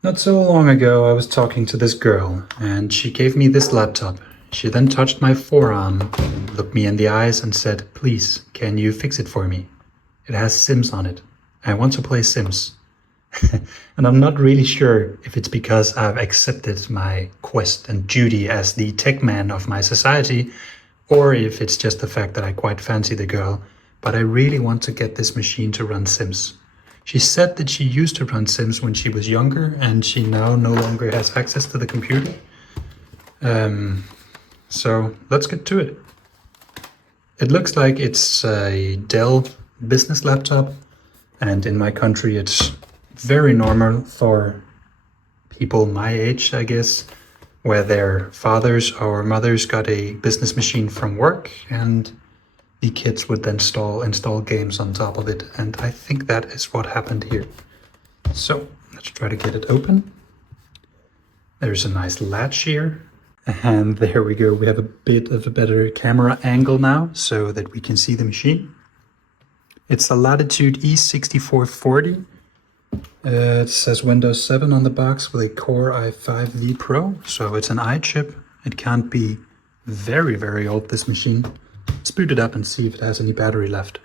Not so long ago, I was talking to this girl, and she gave me this laptop. She then touched my forearm, looked me in the eyes and said, "Please, can you fix it for me? It has Sims on it. I want to play Sims." And I'm not really sure if it's because I've accepted my quest and duty as the tech man of my society, or if it's just the fact that I quite fancy the girl, but I really want to get this machine to run Sims. She said that she used to run Sims when she was younger, and she now no longer has access to the computer. So let's get to it. It looks like it's a Dell business laptop, and in my country it's very normal for people my age, I guess, where their fathers or mothers got a business machine from work, and the kids would then install games on top of it. And I think that is what happened here. So let's try to get it open. There's a nice latch here. And there we go. We have a bit of a better camera angle now so that we can see the machine. It's a Latitude E6440. It says Windows 7 on the box with a Core i5V Pro. So it's an i-chip. It can't be very, very old, this machine. Let's boot it up and see if it has any battery left.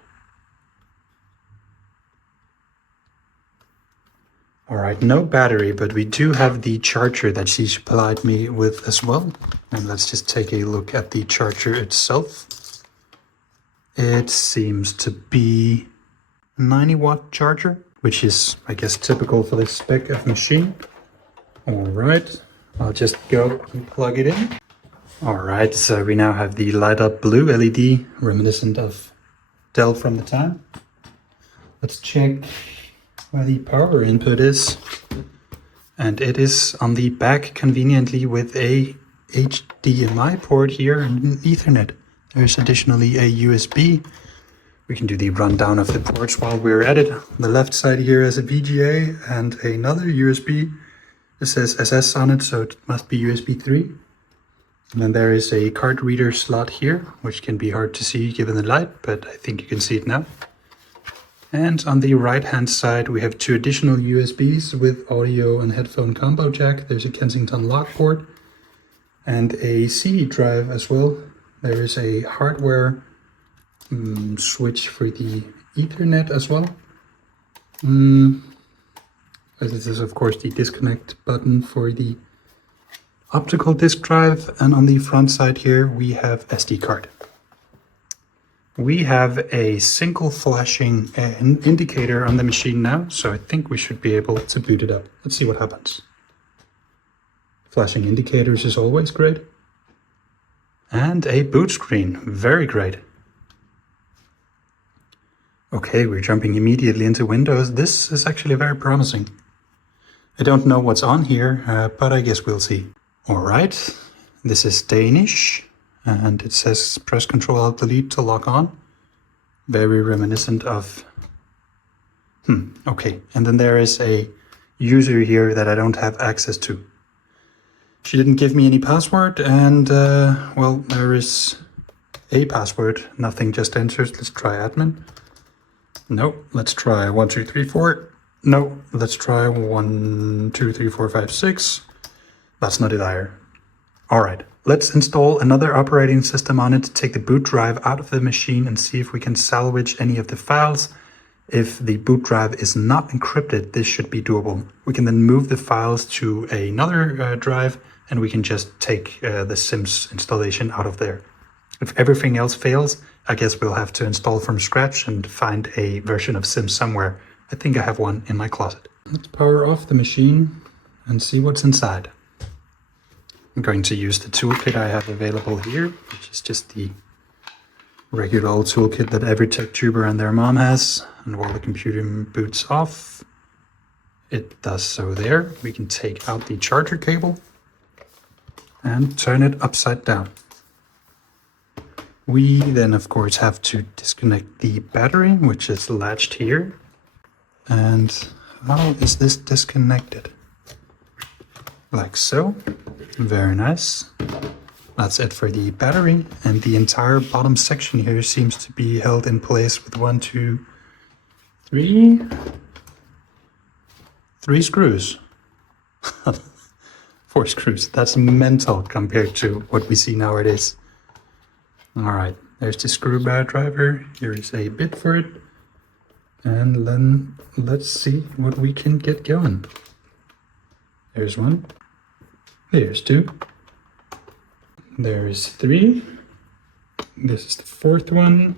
Alright, no battery, but we do have the charger that she supplied me with as well. And let's just take a look at the charger itself. It seems to be a 90-watt charger, which is, I guess, typical for this spec of machine. Alright, I'll just go and plug it in. Alright, so we now have the light up blue LED, reminiscent of Dell from the time. Let's check where the power input is. And it is on the back conveniently with a HDMI port here and an Ethernet. There's additionally a USB. We can do the rundown of the ports while we're at it. On the left side here is a VGA and another USB. It says SS on it, so it must be USB 3. And then there is a card reader slot here, which can be hard to see given the light, but I think you can see it now. And on the right hand side we have two additional USBs with audio and headphone combo jack. There's a Kensington lock port and a CD drive as well. There is a hardware switch for the Ethernet as well. This is of course the disconnect button for the optical disk drive, and on the front side here we have SD card. We have a single flashing indicator on the machine now, so I think we should be able to boot it up. Let's see what happens. Flashing indicators is always great. And a boot screen, very great. Okay, we're jumping immediately into Windows. This is actually very promising. I don't know what's on here, but I guess we'll see. Alright, this is Danish, and it says press Ctrl Alt Delete to log on. Very reminiscent of... okay, and then there is a user here that I don't have access to. She didn't give me any password, and well, there is a password, nothing just enters. Let's try admin. No, let's try 1, 2, 3, 4. No, let's try 1, 2, 3, 4, 5, 6. That's not it either. Alright, let's install another operating system on it, take the boot drive out of the machine and see if we can salvage any of the files. If the boot drive is not encrypted, this should be doable. We can then move the files to another drive and we can just take the Sims installation out of there. If everything else fails, I guess we'll have to install from scratch and find a version of Sims somewhere. I think I have one in my closet. Let's power off the machine and see what's inside. I'm going to use the toolkit I have available here, which is just the regular old toolkit that every tech tuber and their mom has. And while the computer boots off, it does so there. We can take out the charger cable and turn it upside down. We then of course have to disconnect the battery, which is latched here. And how is this disconnected? Like so. Very nice. That's it for the battery, and the entire bottom section here seems to be held in place with 1, 2, 3 screws. 4 screws. That's mental compared to what we see nowadays. Alright, there's the screw bar driver. Here is a bit for it. And then let's see what we can get going. There's 1. There's 2. There's 3. This is the 4th one.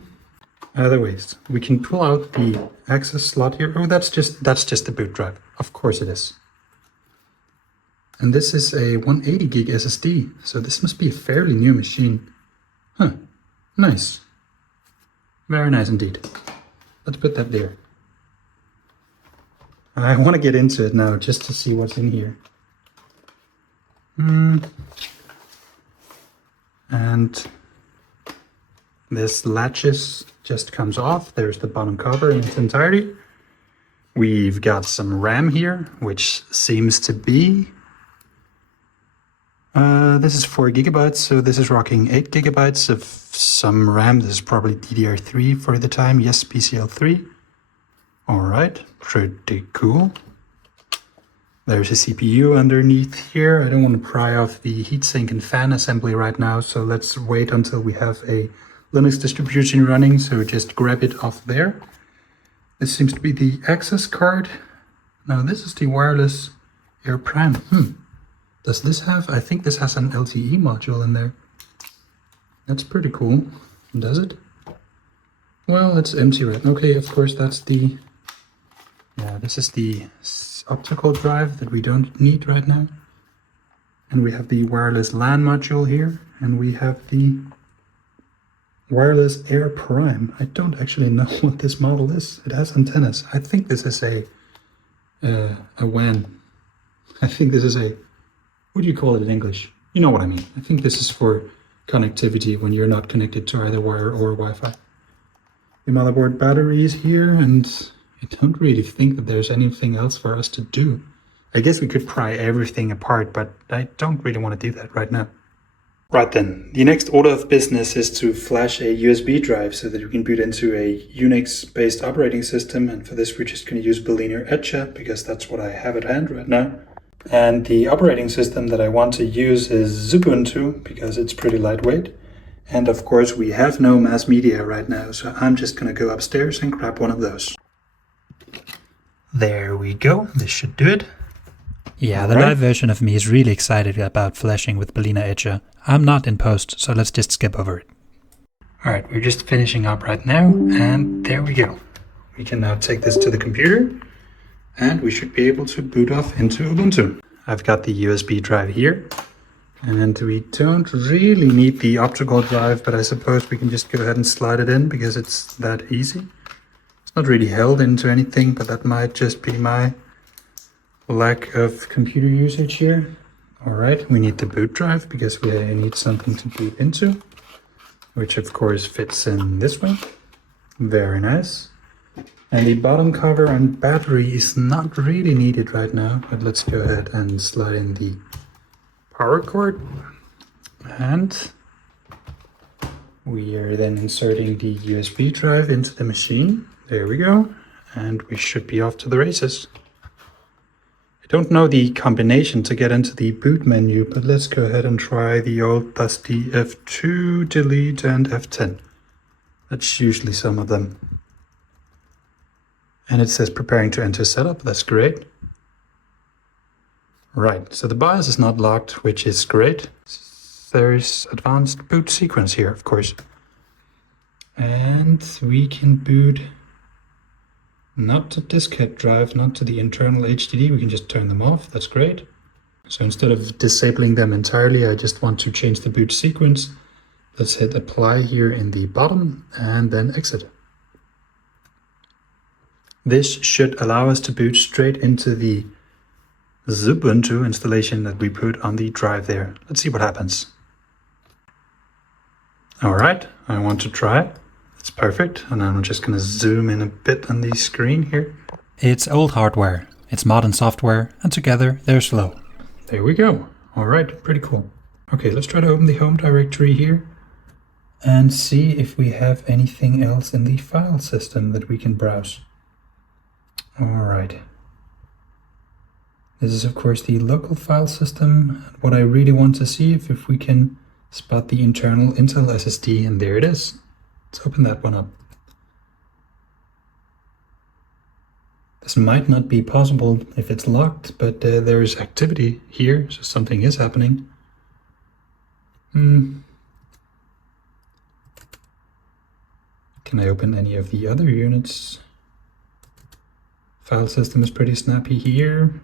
Other ways. We can pull out the access slot here. Oh, that's just the boot drive. Of course it is. And this is a 180 gig SSD, so this must be a fairly new machine. Huh, nice. Very nice indeed. Let's put that there. I want to get into it now, just to see what's in here. And this latches just comes off. There's the bottom cover in its entirety. We've got some RAM here, which seems to be... this is 4 gigabytes, so this is rocking 8 gigabytes of some RAM. This is probably DDR3 for the time. Yes, BCL3. Alright, pretty cool. There's a CPU underneath here. I don't want to pry off the heatsink and fan assembly right now, so let's wait until we have a Linux distribution running, so just grab it off there. This seems to be the access card. Now this is the wireless Air Prime. Does this have, I think this has an LTE module in there. That's pretty cool. Does it? Well, it's empty right now. Okay, of course that's the, yeah, this is the optical drive that we don't need right now. And we have the wireless LAN module here, and we have the wireless Air Prime. I don't actually know what this model is. It has antennas. I think this is a WAN. I think this is a, what do you call it in English? You know what I mean. I think this is for connectivity when you're not connected to either wire or Wi-Fi. The motherboard battery is here, and I don't really think that there's anything else for us to do. I guess we could pry everything apart, but I don't really want to do that right now. Right then, the next order of business is to flash a USB drive so that we can boot into a Unix-based operating system, and for this we're just going to use Berliner Etcher because that's what I have at hand right now. And the operating system that I want to use is Ubuntu because it's pretty lightweight. And of course we have no mass media right now, so I'm just going to go upstairs and grab one of those. There we go, this should do it. Yeah, the live version of me is really excited about flashing with Berliner Etcher. I'm not in post, so let's just skip over it. Alright, we're just finishing up right now, and there we go. We can now take this to the computer, and we should be able to boot off into Ubuntu. I've got the USB drive here, and we don't really need the optical drive, but I suppose we can just go ahead and slide it in because it's that easy. It's not really held into anything, but that might just be my lack of computer usage here. Alright, we need the boot drive because we need something to boot into, which of course fits in this way. Very nice. And the bottom cover and battery is not really needed right now, but let's go ahead and slide in the power cord. And we are then inserting the USB drive into the machine. There we go. And we should be off to the races. I don't know the combination to get into the boot menu, but let's go ahead and try the old dusty F2, delete, and F10. That's usually some of them. And it says preparing to enter setup. That's great. Right, so the BIOS is not locked, which is great. There's advanced boot sequence here, of course. And we can boot not to diskette drive, not to the internal HDD. We can just turn them off. That's great. So instead of disabling them entirely, I just want to change the boot sequence. Let's hit apply here in the bottom and then exit. This should allow us to boot straight into the Ubuntu installation that we put on the drive there. Let's see what happens. Alright, I want to try it. It's perfect, and I'm just going to zoom in a bit on the screen here. It's old hardware, it's modern software, and together they're slow. There we go. Alright, pretty cool. Okay, let's try to open the home directory here and see if we have anything else in the file system that we can browse. Alright. This is of course the local file system. What I really want to see if we can spot the internal Intel SSD, and there it is. Let's open that one up. This might not be possible if it's locked, but there is activity here, so something is happening. Can I open any of the other units? File system is pretty snappy here.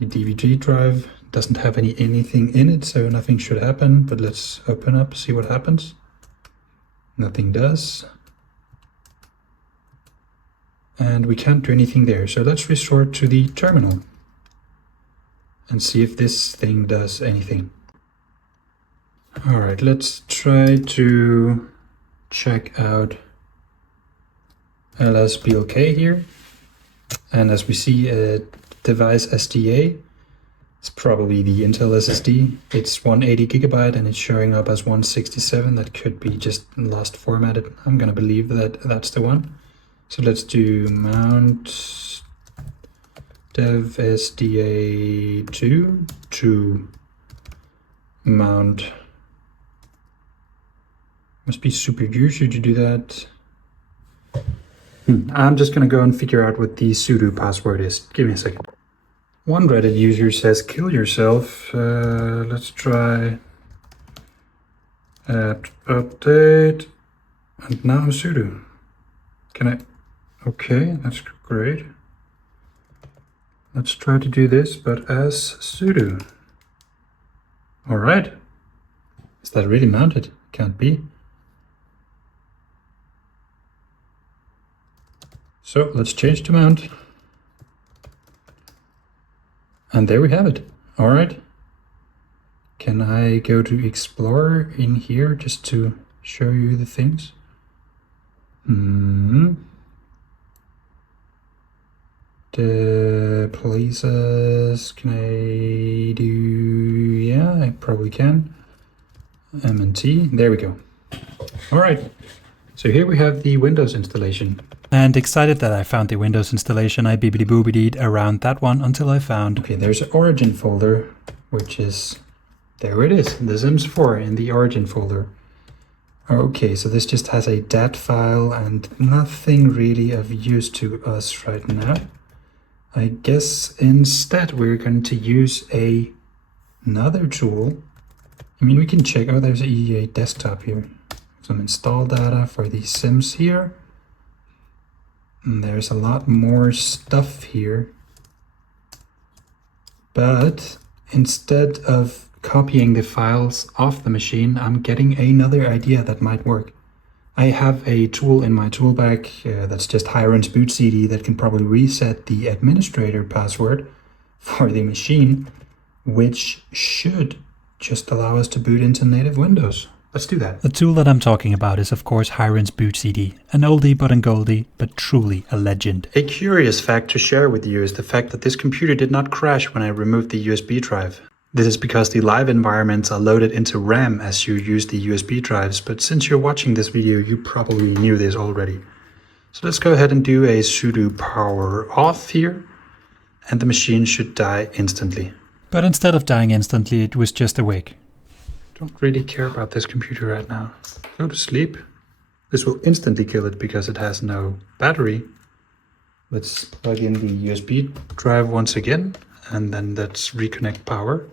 The DVD drive doesn't have anything in it, so nothing should happen, but let's open up, see what happens. Nothing does. And we can't do anything there, so let's resort to the terminal and see if this thing does anything. Alright, let's try to check out LSBLK here. And as we see, a device SDA, it's probably the Intel SSD. It's 180 gigabyte and it's showing up as 167. That could be just lost formatted. I'm gonna believe that that's the one. So let's do mount dev SDA2 to mount. Must be super user to do that. I'm just gonna go and figure out what the sudo password is. Give me a second. One Reddit user says kill yourself. Let's try apt update and now sudo. Can I? Okay, that's great. Let's try to do this, but as sudo. All right. Is that really mounted? Can't be. So let's change to mount. And there we have it. All right. Can I go to Explorer in here just to show you the things? The places, can I do, yeah, I probably can. M&T, there we go. All right, so here we have the Windows installation. And excited that I found the Windows installation, I bibbidi-boobidi around that one until I found... Okay, there's an origin folder, which is, there it is, the Sims 4 in the origin folder. Okay, so this just has a dat file and nothing really of use to us right now. I guess instead we're going to use another tool. I mean, we can check, oh, there's a EA desktop here. Some install data for the Sims here. And there's a lot more stuff here. But instead of copying the files off the machine, I'm getting another idea that might work. I have a tool in my tool bag that's just Hirens boot CD that can probably reset the administrator password for the machine, which should just allow us to boot into native Windows. Let's do that. The tool that I'm talking about is of course Hirens boot CD, an oldie but a goldie, but truly a legend. A curious fact to share with you is the fact that this computer did not crash when I removed the USB drive. This is because the live environments are loaded into RAM as you use the USB drives, but since you're watching this video, you probably knew this already. So let's go ahead and do a sudo power off here, and the machine should die instantly. But instead of dying instantly, it was just awake. Don't really care about this computer right now. Go to sleep. This will instantly kill it because it has no battery. Let's plug in the USB drive once again, and then let's reconnect power.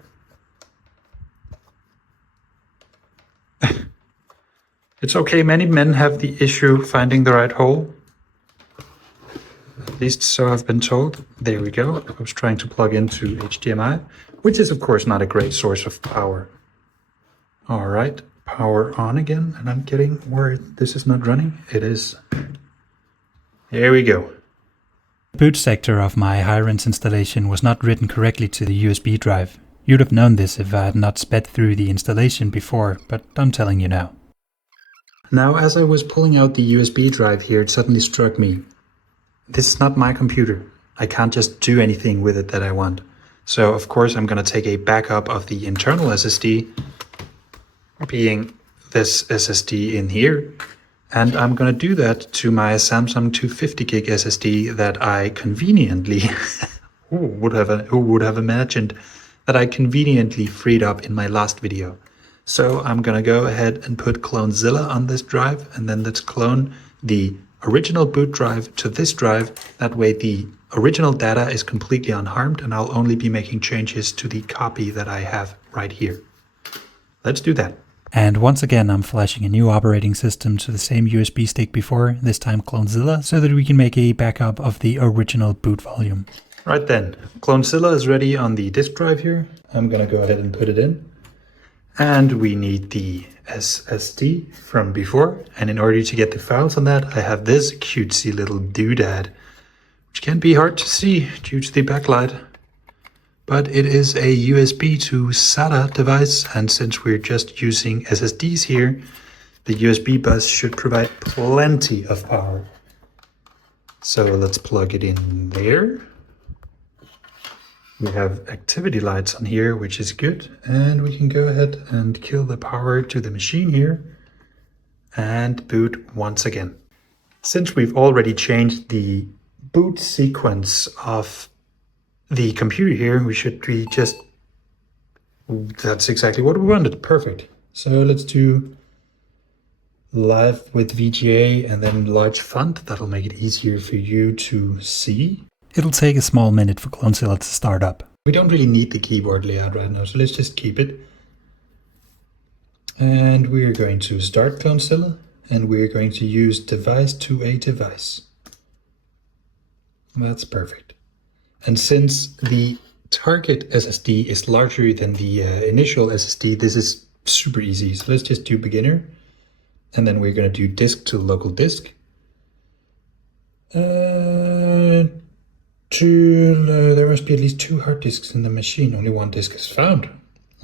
It's okay, many men have the issue finding the right hole. At least so I've been told. There we go. I was trying to plug into HDMI, which is of course not a great source of power. All right, power on again, and I'm getting where this is not running. It is. There we go. The boot sector of my Hirens installation was not written correctly to the USB drive. You'd have known this if I had not sped through the installation before, but I'm telling you now. Now, as I was pulling out the USB drive here, it suddenly struck me. This is not my computer. I can't just do anything with it that I want. So, of course, I'm going to take a backup of the internal SSD, being this SSD in here. And I'm going to do that to my Samsung 250 gig SSD that I conveniently Who would have imagined that I conveniently freed up in my last video? So I'm gonna go ahead and put Clonezilla on this drive, and then let's clone the original boot drive to this drive. That way the original data is completely unharmed, and I'll only be making changes to the copy that I have right here. Let's do that. And once again, I'm flashing a new operating system to the same USB stick before, this time Clonezilla, so that we can make a backup of the original boot volume. Right then, Clonezilla is ready on the disk drive here. I'm gonna go ahead and put it in. And we need the SSD from before. And in order to get the files on that, I have this cutesy little doodad, which can be hard to see due to the backlight. But it is a USB to SATA device, and since we're just using SSDs here, the USB bus should provide plenty of power. So let's plug it in there. We have activity lights on here, which is good, and we can go ahead and kill the power to the machine here and boot once again. Since we've already changed the boot sequence of the computer here, we should be just... That's exactly what we wanted. Perfect. So let's do live with VGA and then large font. That'll make it easier for you to see. It'll take a small minute for Clonezilla to start up. We don't really need the keyboard layout right now, so let's just keep it. And we're going to start Clonezilla, and we're going to use device to a device. That's perfect. And since the target SSD is larger than the initial SSD, this is super easy. So let's just do beginner, and then we're going to do disk to local disk. There must be at least 2 hard disks in the machine. Only 1 disk is found.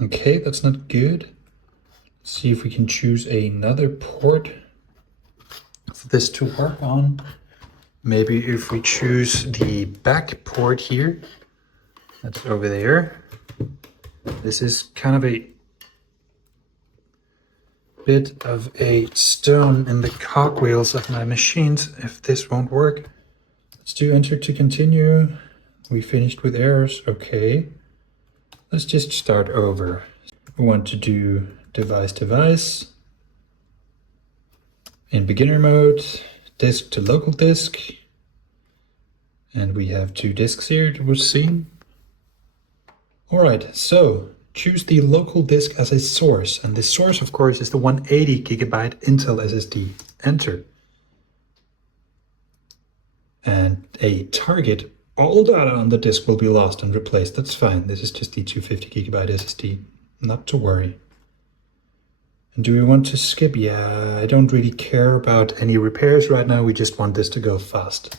Okay, that's not good. Let's see if we can choose another port for this to work on. Maybe if we choose the back port here, that's over there. This is kind of a bit of a stone in the cogwheels of my machines if this won't work. Let's do enter to continue. We finished with errors. Okay. Let's just start over. We want to do device device in beginner mode, disk to local disk. And we have 2 disks here, it was seen. Alright, so choose the local disk as a source. And the source, of course, is the 180 gigabyte Intel SSD. Enter. And a target, all data on the disk will be lost and replaced. That's fine. This is just the 250 gigabyte SSD. Not to worry. And do we want to skip? Yeah, I don't really care about any repairs right now. We just want this to go fast.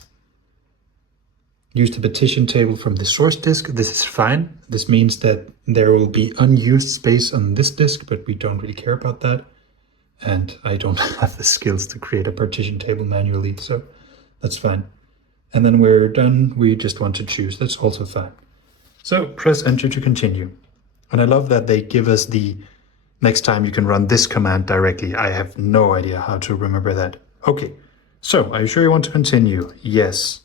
Use the partition table from the source disk. This is fine. This means that there will be unused space on this disk, but we don't really care about that. And I don't have the skills to create a partition table manually, so that's fine. And then we're done. We just want to choose. That's also fine. So press enter to continue. And I love that they give us the next time you can run this command directly. I have no idea how to remember that. Okay, so are you sure you want to continue? Yes.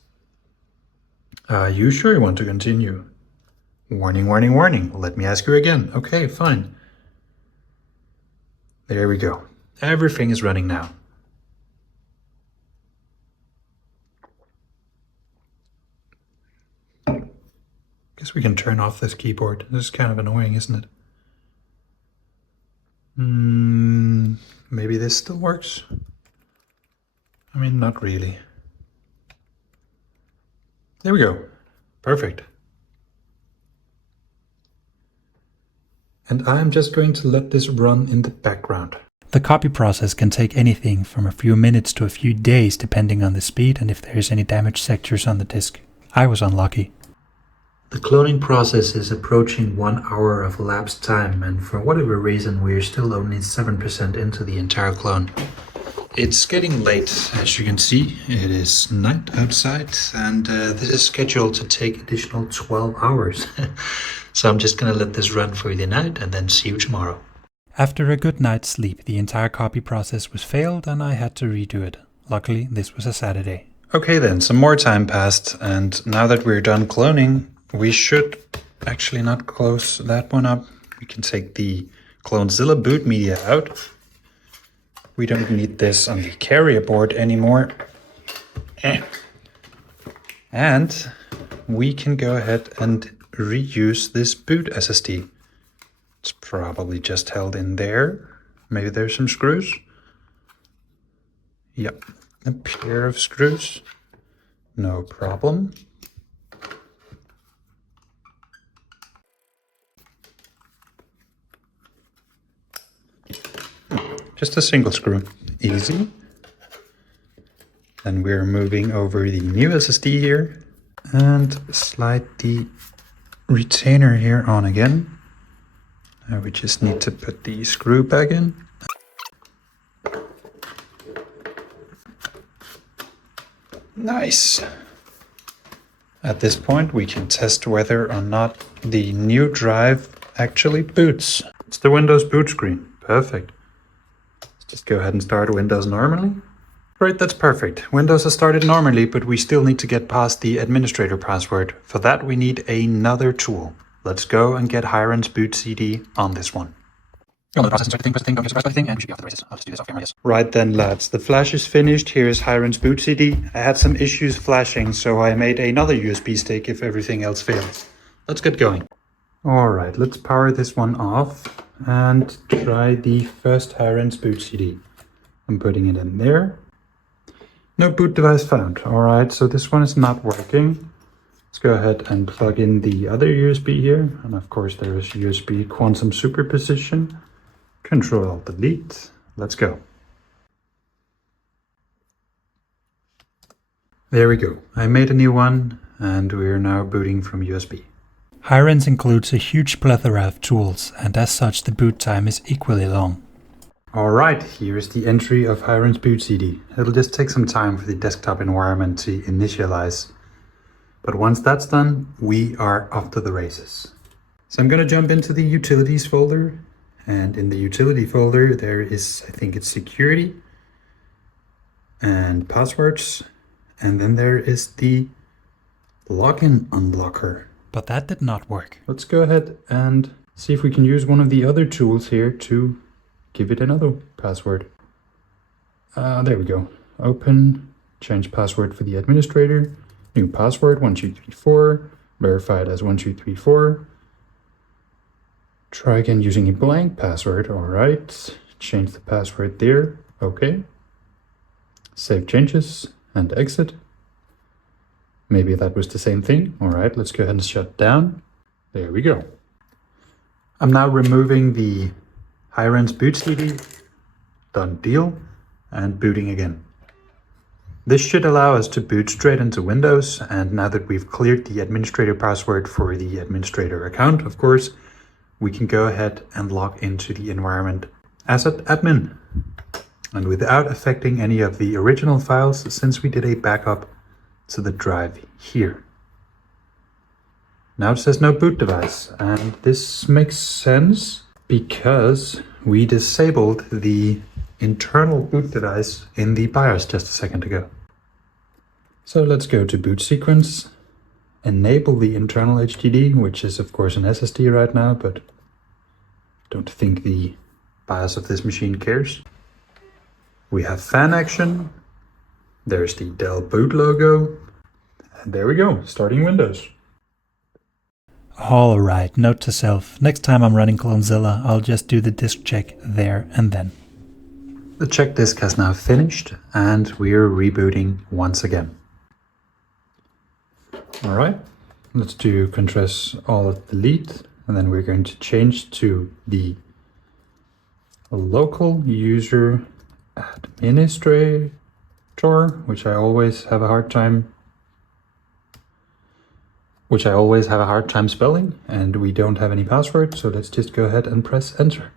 Are you sure you want to continue? Warning, warning, warning. Let me ask you again. Okay, fine. There we go. Everything is running now. Guess we can turn off this keyboard. This is kind of annoying, isn't it? Maybe this still works? I mean, not really. There we go. Perfect. And I'm just going to let this run in the background. The copy process can take anything from a few minutes to a few days depending on the speed and if there's any damaged sectors on the disk. I was unlucky. The cloning process is approaching 1 hour of elapsed time, and for whatever reason we're still only 7% into the entire clone. It's getting late, as you can see. It is night outside, and this is scheduled to take additional 12 hours. So I'm just gonna let this run for the night and then see you tomorrow. After a good night's sleep, the entire copy process was failed and I had to redo it. Luckily, this was a Saturday. Okay then, some more time passed, and now that we're done cloning, we should actually not close that one up. We can take the Clonezilla boot media out. We don't need this on the carrier board anymore. And we can go ahead and reuse this boot SSD. It's probably just held in there. Maybe there's some screws. Yep, a pair of screws. No problem. Just a single screw. Easy. Then we're moving over the new SSD here and slide the retainer here on again. Now we just need to put the screw back in. Nice. At this point we can test whether or not the new drive actually boots. It's the Windows boot screen. Perfect. Let's just go ahead and start Windows normally. Right, that's perfect. Windows has started normally, but we still need to get past the administrator password. For that we need another tool. Let's go and get Hirens boot CD on this one. Go on the process, insert the thing, press the thing, don't get surprised by the thing, and we should be off to the races. I'll just do this off camera, yes. Right then, lads, the flash is finished. Here is Hirens boot CD. I had some issues flashing, so I made another USB stick if everything else fails. Let's get going. Alright, let's power this one off and try the first Hirens boot CD. I'm putting it in there. No boot device found. Alright, so this one is not working. Let's go ahead and plug in the other USB here. And of course there is USB quantum superposition. Control-Alt-Delete. Let's go. There we go. I made a new one and we're now booting from USB. Hirens includes a huge plethora of tools, and as such the boot time is equally long. Alright, here is the entry of Hirens boot CD. It'll just take some time for the desktop environment to initialize. But once that's done, we are off to the races. So I'm going to jump into the utilities folder. And in the utility folder, there is, I think it's security and passwords. And then there is the login unblocker. But that did not work. Let's go ahead and see if we can use one of the other tools here to give it another password. There we go. Open, change password for the administrator. New password 1234, verified as 1234. Try again using a blank password. All right, change the password there. Okay. Save changes and exit. Maybe that was the same thing. All right, let's go ahead and shut down. There we go. I'm now removing the Hirens boot CD. Done deal. And booting again. This should allow us to boot straight into Windows, and now that we've cleared the administrator password for the administrator account, of course, we can go ahead and log into the environment as an admin. And without affecting any of the original files, since we did a backup to the drive here. Now it says no boot device, and this makes sense because we disabled the internal boot device in the BIOS just a second ago. So let's go to boot sequence, enable the internal HDD, which is of course an SSD right now, but don't think the BIOS of this machine cares. We have fan action, there's the Dell boot logo, and there we go, starting Windows. Alright, note to self, next time I'm running Clonezilla, I'll just do the disk check there and then. The check disk has now finished and we're rebooting once again. Alright, let's do Ctrl-Alt-Delete, and then we're going to change to the local user administrator, which I always have a hard time spelling, and we don't have any password, so let's just go ahead and press enter.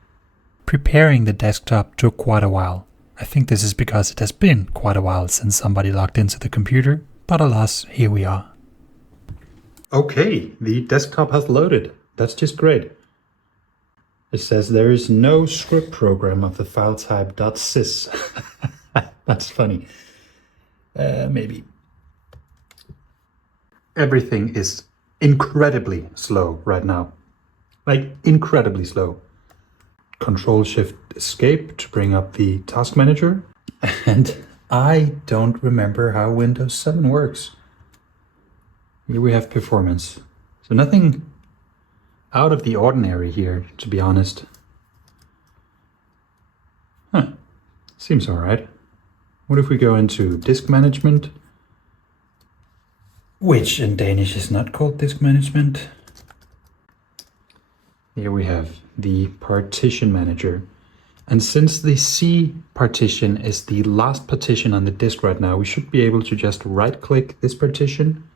Preparing the desktop took quite a while. I think this is because it has been quite a while since somebody logged into the computer, but alas, here we are. Okay, the desktop has loaded. That's just great. It says there is no script program of the file type .sys. That's funny. Maybe. Everything is incredibly slow right now. Like, incredibly slow. Control-Shift-Escape to bring up the task manager. And I don't remember how Windows 7 works. Here we have performance. So nothing out of the ordinary here, to be honest. Seems all right. What if we go into disk management? Which in Danish is not called disk management. Here we have the partition manager. And since the C partition is the last partition on the disk right now, we should be able to just right-click this partition.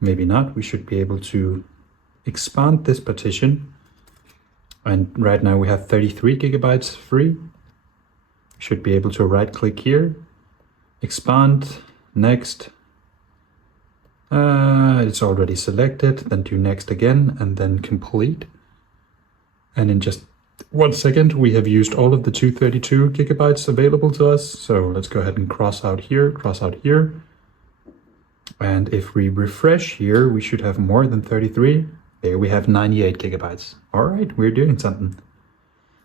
Maybe not. We should be able to expand this partition. And right now we have 33 gigabytes free. Should be able to right-click here, expand, next. It's already selected, then do next again, and then complete. And in just 1 second, we have used all of the 232 gigabytes available to us. So let's go ahead and cross out here, cross out here. And if we refresh here, we should have more than 33. There we have 98 gigabytes. All right, we're doing something.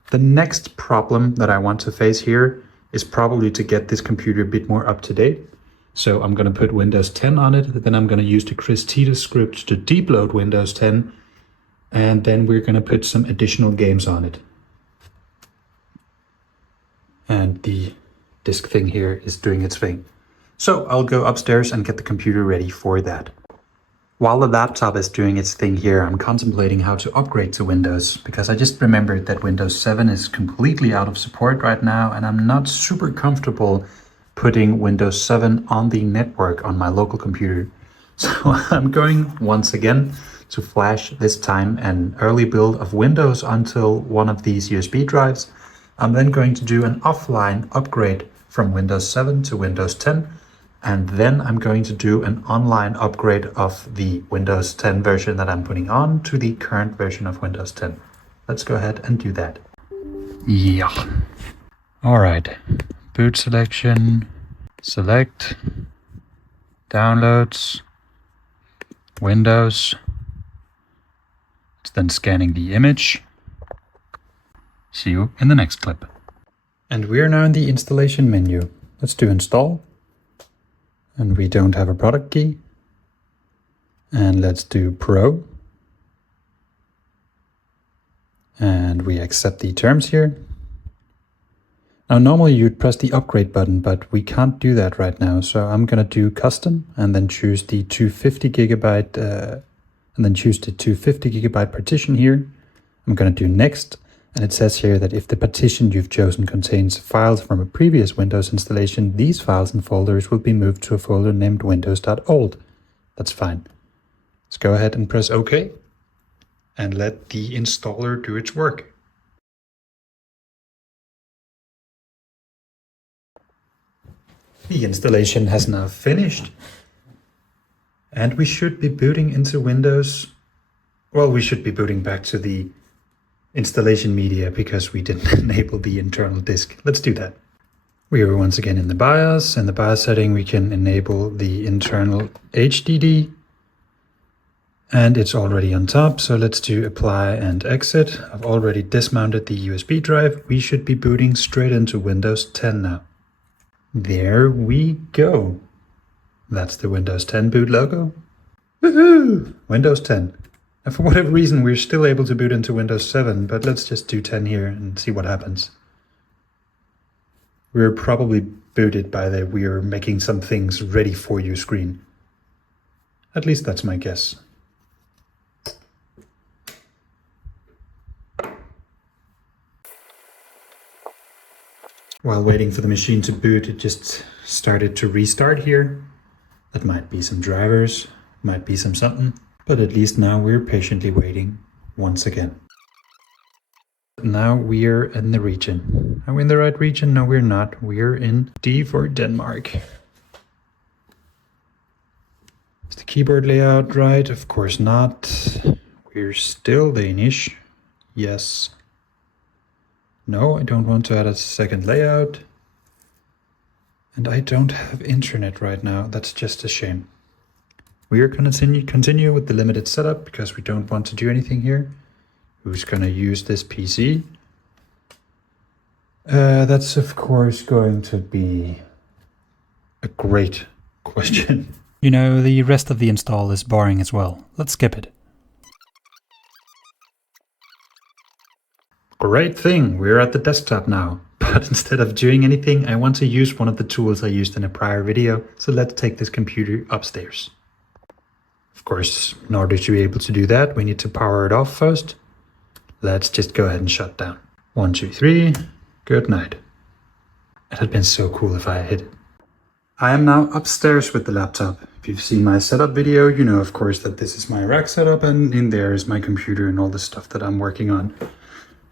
The next problem that I want to face here is probably to get this computer a bit more up to date. So I'm going to put Windows 10 on it. Then I'm going to use the Chris Titus script to deep load Windows 10. And then we're going to put some additional games on it. And the disk thing here is doing its thing. So I'll go upstairs and get the computer ready for that. While the laptop is doing its thing here, I'm contemplating how to upgrade to Windows, because I just remembered that Windows 7 is completely out of support right now, and I'm not super comfortable putting Windows 7 on the network on my local computer. So I'm going once again to flash, this time an early build of Windows until one of these USB drives. I'm then going to do an offline upgrade from Windows 7 to Windows 10. And then I'm going to do an online upgrade of the Windows 10 version that I'm putting on to the current version of Windows 10. Let's go ahead and do that. Yeah. All right. Boot selection, select, downloads, Windows. It's then scanning the image. See you in the next clip. And we're now in the installation menu. Let's do install. And we don't have a product key. And let's do Pro. And we accept the terms here. Now normally you'd press the upgrade button, but we can't do that right now. So I'm gonna do custom and then choose the 250 gigabyte partition here. I'm gonna do next. And it says here that if the partition you've chosen contains files from a previous Windows installation, these files and folders will be moved to a folder named windows.old. That's fine. Let's go ahead and press OK and let the installer do its work. The installation has now finished. And we should be booting into Windows. Well, we should be booting back to the installation media because we didn't enable the internal disk. Let's do that. We are once again in the BIOS. In the BIOS setting, we can enable the internal HDD. And it's already on top, so let's do apply and exit. I've already dismounted the USB drive. We should be booting straight into Windows 10 now. There we go. That's the Windows 10 boot logo. Woohoo! Windows 10. And for whatever reason, we're still able to boot into Windows 7, but let's just do 10 here and see what happens. We're probably booted by the "we're making some things ready for you" screen. At least that's my guess. While waiting for the machine to boot, it just started to restart here. That might be some drivers, might be some something. But at least now we're patiently waiting once again. Now we're in the region. Are we in the right region? No, we're not. We're in D for Denmark. Is the keyboard layout right? Of course not. We're still Danish. Yes. No, I don't want to add a second layout. And I don't have internet right now. That's just a shame. We are going to continue with the limited setup because we don't want to do anything here. Who's going to use this PC? That's of course going to be a great question. You know, the rest of the install is boring as well. Let's skip it. Great thing, we're at the desktop now. But instead of doing anything, I want to use one of the tools I used in a prior video. So let's take this computer upstairs. Of course, in order to be able to do that, we need to power it off first. Let's just go ahead and shut down. 1, 2, 3, good night. It had been so cool if I had hit it. I am now upstairs with the laptop. If you've seen my setup video, you know of course that this is my rack setup and in there is my computer and all the stuff that I'm working on.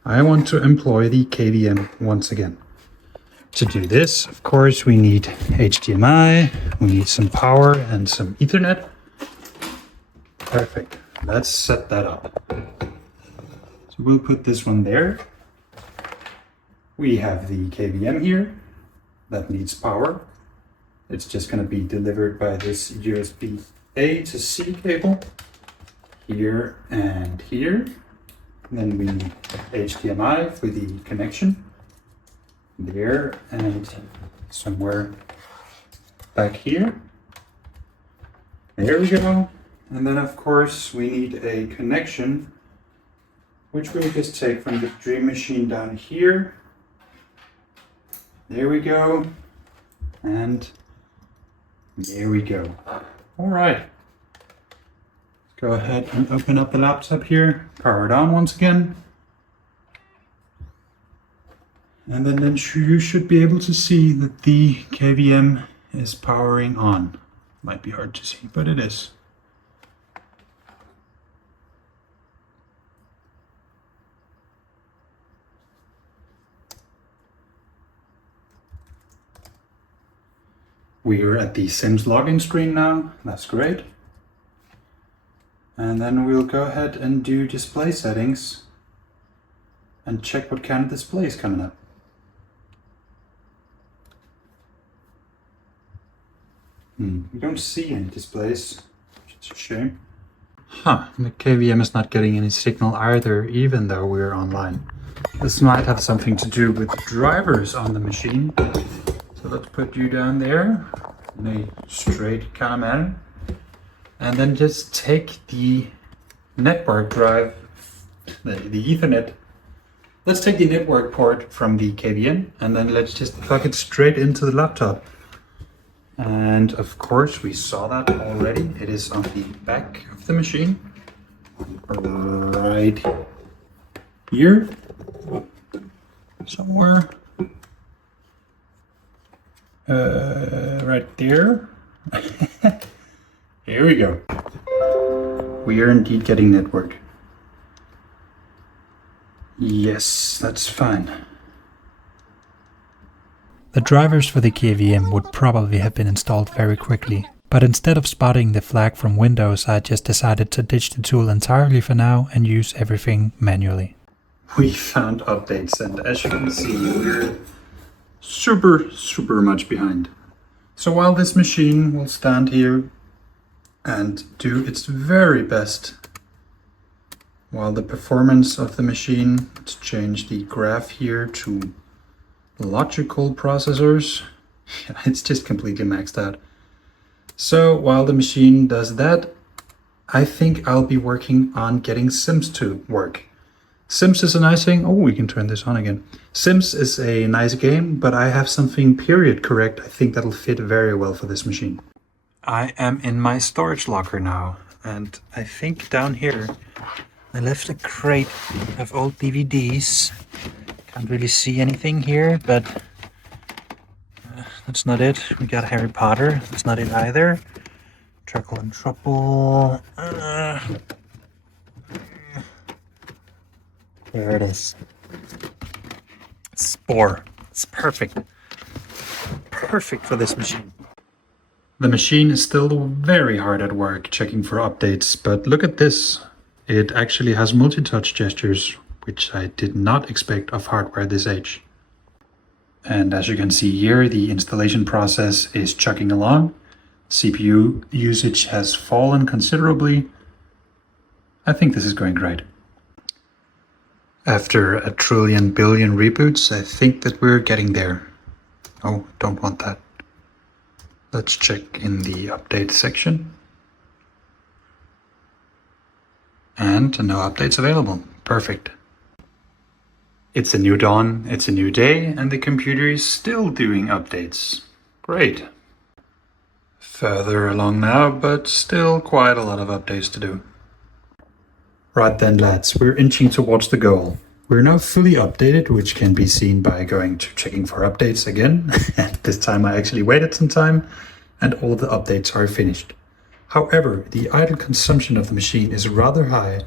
I want to employ the KVM once again. To do this, of course, we need HDMI, we need some power and some Ethernet. Perfect. Let's set that up. So we'll put this one there. We have the KVM here that needs power. It's just going to be delivered by this USB A to C cable here and here. And then we need HDMI for the connection there and somewhere back here. There we go. And then of course we need a connection which we'll just take from the Dream Machine down here. There we go. And there we go. All right. Let's go ahead and open up the laptop here. Power it on once again. And then you should be able to see that the KVM is powering on. Might be hard to see, but it is. We are at the Sims login screen now. That's great. And then we'll go ahead and do display settings and check what kind of display is coming up. We don't see any displays, which is a shame. The KVM is not getting any signal either, even though we're online. This might have something to do with drivers on the machine. So let's put you down there in a straight kind of manner. And then just take the network drive, the Ethernet. Let's take the network port from the KVM and then let's just plug it straight into the laptop. And of course we saw that already. It is on the back of the machine, right here, somewhere. Right there. Here we go. We are indeed getting network. Yes, that's fine. The drivers for the KVM would probably have been installed very quickly, but instead of spotting the flag from Windows, I just decided to ditch the tool entirely for now and use everything manually. We found updates and as you can see, we're super much behind. So while this machine will stand here and do its very best, while the performance of the machine, let's change the graph here to logical processors. It's just completely maxed out. So while the machine does that, I think I'll be working on getting Sims to work. Sims is a nice thing. Oh, we can turn this on again. Sims is a nice game, but I have something period correct. I think that'll fit very well for this machine. I am in my storage locker now, and I think down here I left a crate of old DVDs. Can't really see anything here, but that's not it. We got Harry Potter. That's not it either. Truckle and Trouble. There it is. Spore. It's perfect. Perfect for this machine. The machine is still very hard at work checking for updates, but look at this. It actually has multi-touch gestures, which I did not expect of hardware this age. And as you can see here, the installation process is chugging along. CPU usage has fallen considerably. I think this is going great. After a trillion billion reboots, I think that we're getting there. Oh, don't want that. Let's check in the update section. And no updates available. Perfect. It's a new dawn, it's a new day, and the computer is still doing updates. Great. Further along now, but still quite a lot of updates to do. Right then, lads, we're inching towards the goal. We're now fully updated, which can be seen by going to checking for updates again. And this time I actually waited some time, and all of the updates are finished. However, the idle consumption of the machine is rather high,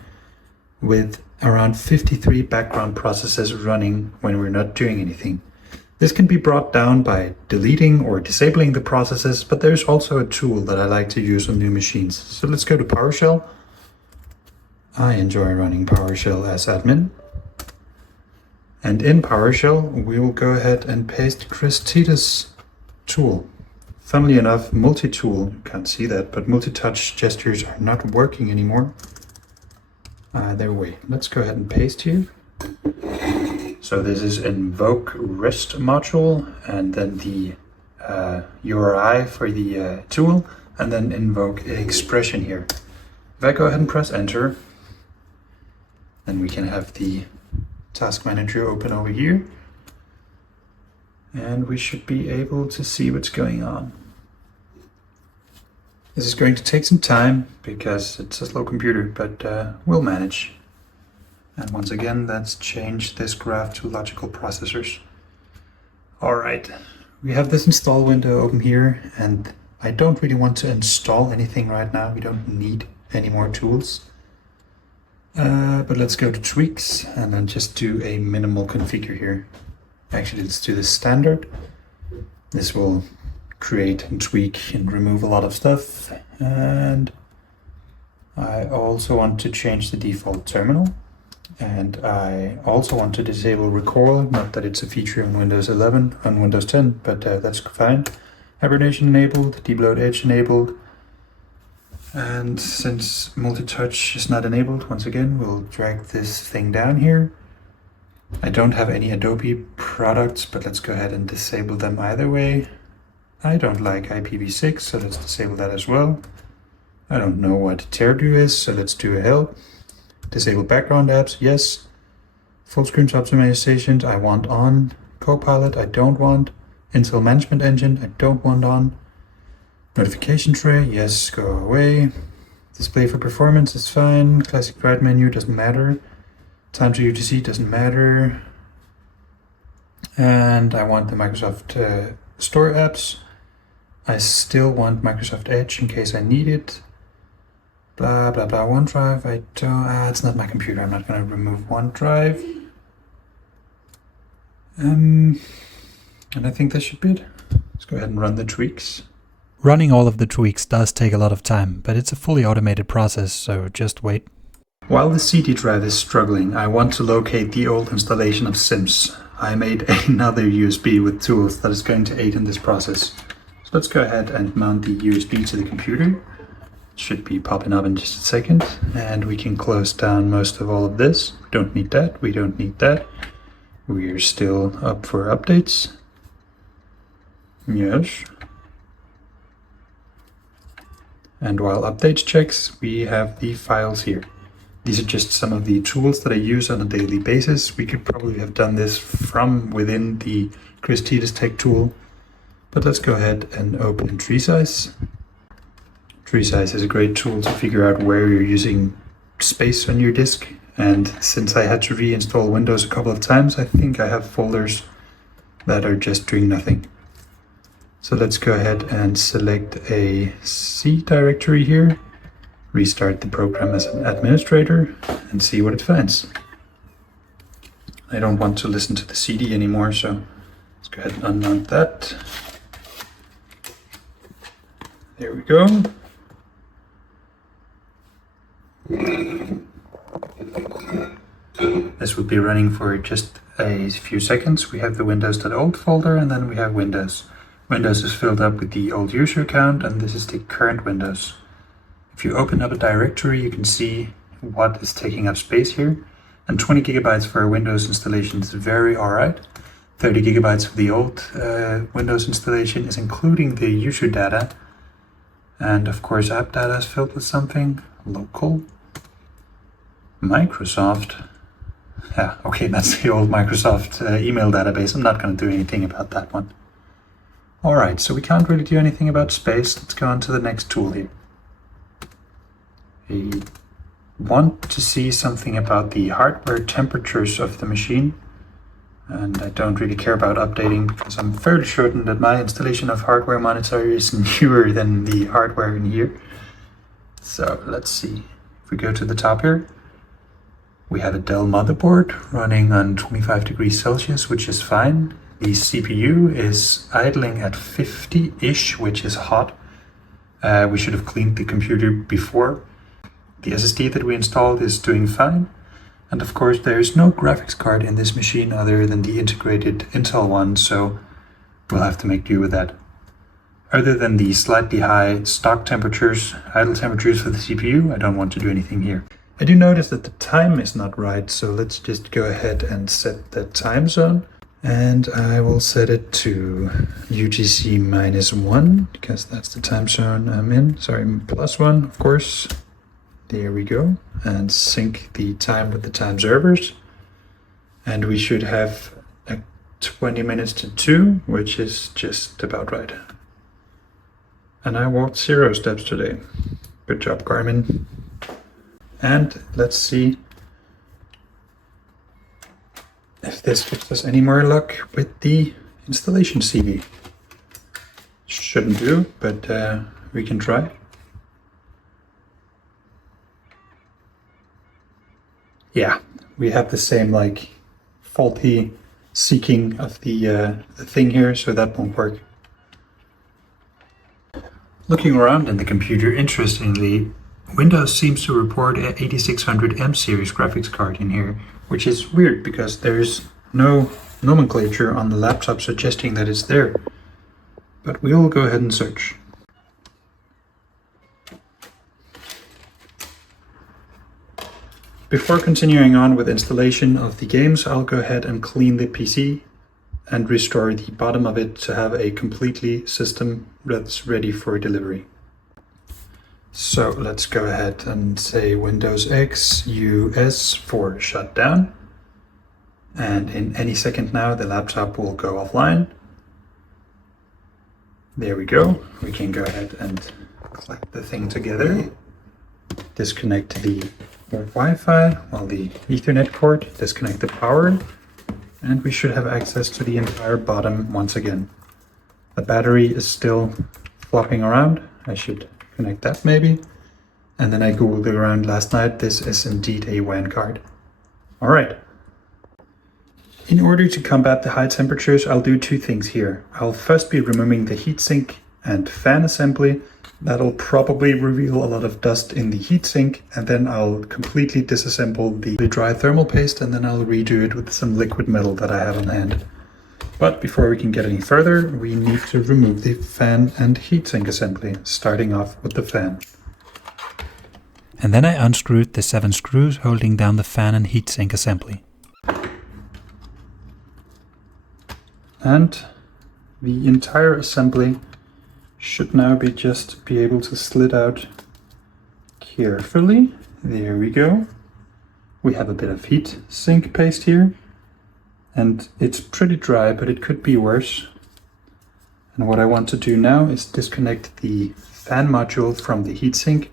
with around 53 background processes running when we're not doing anything. This can be brought down by deleting or disabling the processes, but there's also a tool that I like to use on new machines. So let's go to PowerShell. I enjoy running PowerShell as admin. And in PowerShell, we will go ahead and paste Christita's tool. Funnily enough, multi-tool, you can't see that, but multi-touch gestures are not working anymore. Either way, let's go ahead and paste here. So this is invoke rest module, and then the URI for the tool, and then invoke expression here. If I go ahead and press enter, then we can have the task manager open over here, and we should be able to see what's going on. This is going to take some time because it's a slow computer, but we'll manage. And once again, let's change this graph to logical processors. All right, we have this install window open here, and I don't really want to install anything right now. We don't need any more tools. But let's go to tweaks and then just do a minimal configure here. Actually, let's do the standard. This will create and tweak and remove a lot of stuff. And I also want to change the default terminal. And I also want to disable recoil, not that it's a feature on Windows 11, on Windows 10, but that's fine. Hibernation enabled, debloat edge enabled. And since multi-touch is not enabled, once again, we'll drag this thing down here. I don't have any Adobe products, but let's go ahead and disable them either way. I don't like IPv6, so let's disable that as well. I don't know what teardo is, so let's do a help. Disable background apps, yes. Full screen optimizations, I want on. Copilot, I don't want. Intel Management Engine, I don't want on. Notification tray, yes, go away. Display for performance is fine. Classic write menu doesn't matter. Time to UTC doesn't matter. And I want the Microsoft Store apps. I still want Microsoft Edge in case I need it. Blah, blah, blah. OneDrive, I don't... it's not my computer. I'm not going to remove OneDrive. And I think that should be it. Let's go ahead and run the tweaks. Running all of the tweaks does take a lot of time, but it's a fully automated process, so just wait. While the CD drive is struggling, I want to locate the old installation of Sims. I made another USB with tools that is going to aid in this process. So let's go ahead and mount the USB to the computer. It should be popping up in just a second, and we can close down most of all of this. We don't need that, we don't need that. We're still up for updates. Yes. And while updates checks, we have the files here. These are just some of the tools that I use on a daily basis. We could probably have done this from within the Christita's Tech tool, but let's go ahead and open TreeSize. TreeSize is a great tool to figure out where you're using space on your disk. And since I had to reinstall Windows a couple of times, I think I have folders that are just doing nothing. So let's go ahead and select a C directory here, restart the program as an administrator, and see what it finds. I don't want to listen to the CD anymore, so let's go ahead and unmount that. There we go. This will be running for just a few seconds. We have the windows.old folder, and then we have Windows. Windows is filled up with the old user account, and this is the current Windows. If you open up a directory, you can see what is taking up space here. And 20 gigabytes for a Windows installation is very alright. 30 gigabytes for the old Windows installation is including the user data. And of course app data is filled with something. Local. Microsoft. Yeah, okay, that's the old Microsoft email database. I'm not going to do anything about that one. Alright, so we can't really do anything about space. Let's go on to the next tool here. We want to see something about the hardware temperatures of the machine. And I don't really care about updating because I'm fairly certain that my installation of hardware monitor is newer than the hardware in here. So let's see. If we go to the top here, we have a Dell motherboard running on 25 degrees Celsius, which is fine. The CPU is idling at 50-ish, which is hot. We should have cleaned the computer before. The SSD that we installed is doing fine. And of course, there is no graphics card in this machine other than the integrated Intel one, so we'll have to make do with that. Other than the slightly high stock temperatures, idle temperatures for the CPU, I don't want to do anything here. I do notice that the time is not right, so let's just go ahead and set the time zone. And I will set it to UTC -1, because that's the time zone I'm in. Sorry, +1, of course. There we go. And sync the time with the time servers. And we should have a 20 minutes to 2, which is just about right. And I walked 0 steps today. Good job, Garmin. And let's see if this gives us any more luck with the installation CV. Shouldn't do, but we can try. Yeah, we have the same like faulty seeking of the thing here, so that won't work. Looking around in the computer, interestingly, Windows seems to report a 8600M series graphics card in here, which is weird because there's no nomenclature on the laptop suggesting that it's there. But we'll go ahead and search. Before continuing on with installation of the games, I'll go ahead and clean the PC and restore the bottom of it to have a completely system that's ready for delivery. So let's go ahead and say Windows X US for shutdown. And in any second now, the laptop will go offline. There we go. We can go ahead and collect the thing together. Disconnect the Wi-Fi, well, the Ethernet cord, disconnect the power, and we should have access to the entire bottom once again. The battery is still flopping around. I should connect that maybe. And then I googled around last night. This is indeed a WAN card. All right. In order to combat the high temperatures, I'll do two things here. I'll first be removing the heatsink and fan assembly. That'll probably reveal a lot of dust in the heatsink, and then I'll completely disassemble the dry thermal paste, and then I'll redo it with some liquid metal that I have on hand. But before we can get any further, we need to remove the fan and heatsink assembly, starting off with the fan. And then I unscrewed the 7 screws holding down the fan and heatsink assembly. And the entire assembly should now be able to slid out carefully. There we go. We have a bit of heat sink paste here, and it's pretty dry, but it could be worse. And what I want to do now is disconnect the fan module from the heatsink.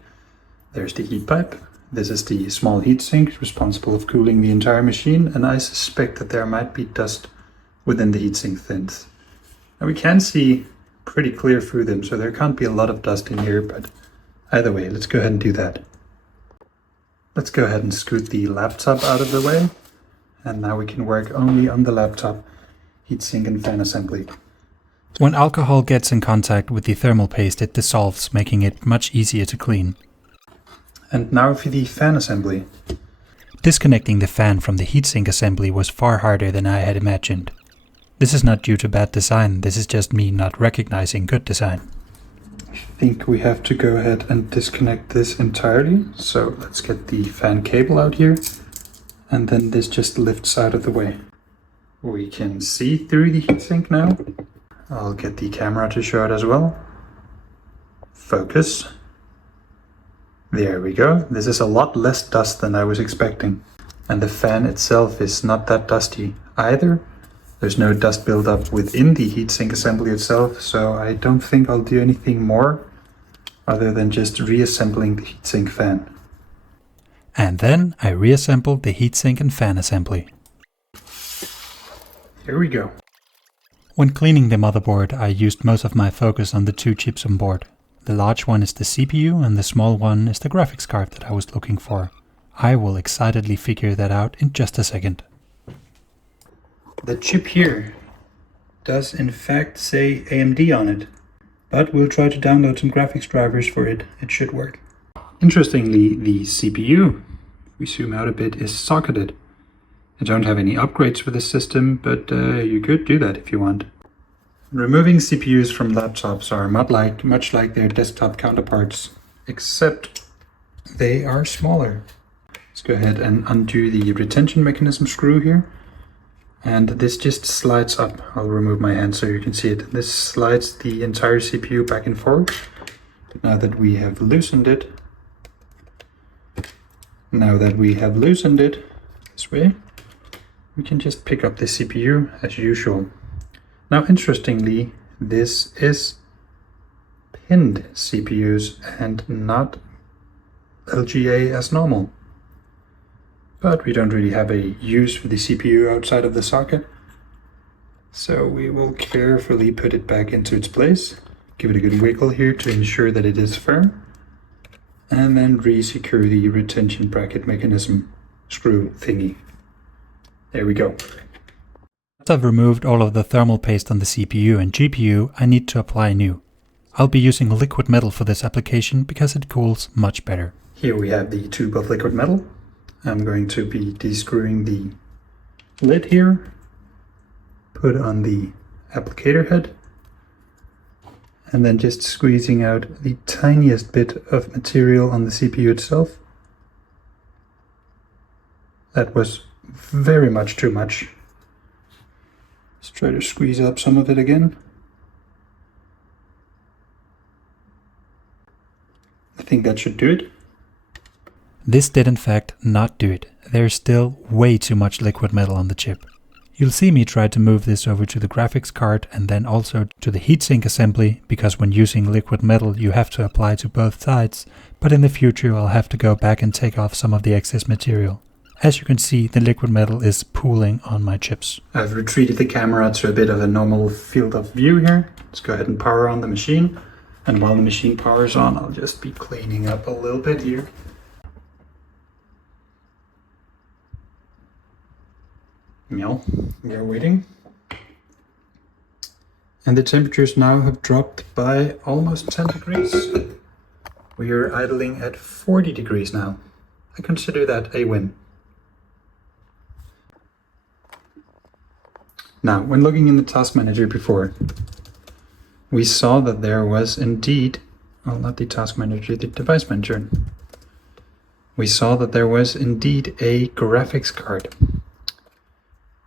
There's the heat pipe. This is the small heatsink responsible for cooling the entire machine, and I suspect that there might be dust within the heatsink fins. Now we can see pretty clear through them, so there can't be a lot of dust in here, but either way, let's go ahead and do that. Let's go ahead and scoot the laptop out of the way, and now we can work only on the laptop heatsink and fan assembly. When alcohol gets in contact with the thermal paste, it dissolves, making it much easier to clean. And now for the fan assembly. Disconnecting the fan from the heatsink assembly was far harder than I had imagined. This is not due to bad design, this is just me not recognizing good design. I think we have to go ahead and disconnect this entirely. So let's get the fan cable out here. And then this just lifts out of the way. We can see through the heatsink now. I'll get the camera to show it as well. Focus. There we go. This is a lot less dust than I was expecting. And the fan itself is not that dusty either. There's no dust buildup within the heatsink assembly itself, so I don't think I'll do anything more other than just reassembling the heatsink fan. And then I reassembled the heatsink and fan assembly. Here we go. When cleaning the motherboard, I used most of my focus on the two chips on board. The large one is the CPU and the small one is the graphics card that I was looking for. I will excitedly figure that out in just a second. The chip here does in fact say AMD on it, but we'll try to download some graphics drivers for it. It should work. Interestingly, the CPU, if we zoom out a bit, is socketed. I don't have any upgrades for this system, but you could do that if you want. Removing CPUs from laptops are much like their desktop counterparts, except they are smaller. Let's go ahead and undo the retention mechanism screw here. And this just slides up. I'll remove my hand so you can see it. This slides the entire CPU back and forth. Now that we have loosened it this way, we can just pick up the CPU as usual. Now, interestingly, this is pinned CPUs and not LGA as normal. But we don't really have a use for the CPU outside of the socket. So we will carefully put it back into its place. Give it a good wiggle here to ensure that it is firm. And then re-secure the retention bracket mechanism screw thingy. There we go. Once I've removed all of the thermal paste on the CPU and GPU, I need to apply new. I'll be using liquid metal for this application because it cools much better. Here we have the tube of liquid metal. I'm going to be descrewing the lid here, put on the applicator head, and then just squeezing out the tiniest bit of material on the CPU itself. That was very much too much. Let's try to squeeze up some of it again. I think that should do it. This did in fact not do it. There's still way too much liquid metal on the chip. You'll see me try to move this over to the graphics card and then also to the heatsink assembly, because when using liquid metal you have to apply to both sides, but in the future I'll have to go back and take off some of the excess material. As you can see, the liquid metal is pooling on my chips. I've retreated the camera to a bit of a normal field of view here. Let's go ahead and power on the machine. And while the machine powers on, I'll just be cleaning up a little bit here. Meow, we are waiting. And the temperatures now have dropped by almost 10 degrees. We are idling at 40 degrees now. I consider that a win. Now, when looking in the task manager before, we saw that there was indeed, well, not the task manager, the device manager. We saw that there was indeed a graphics card.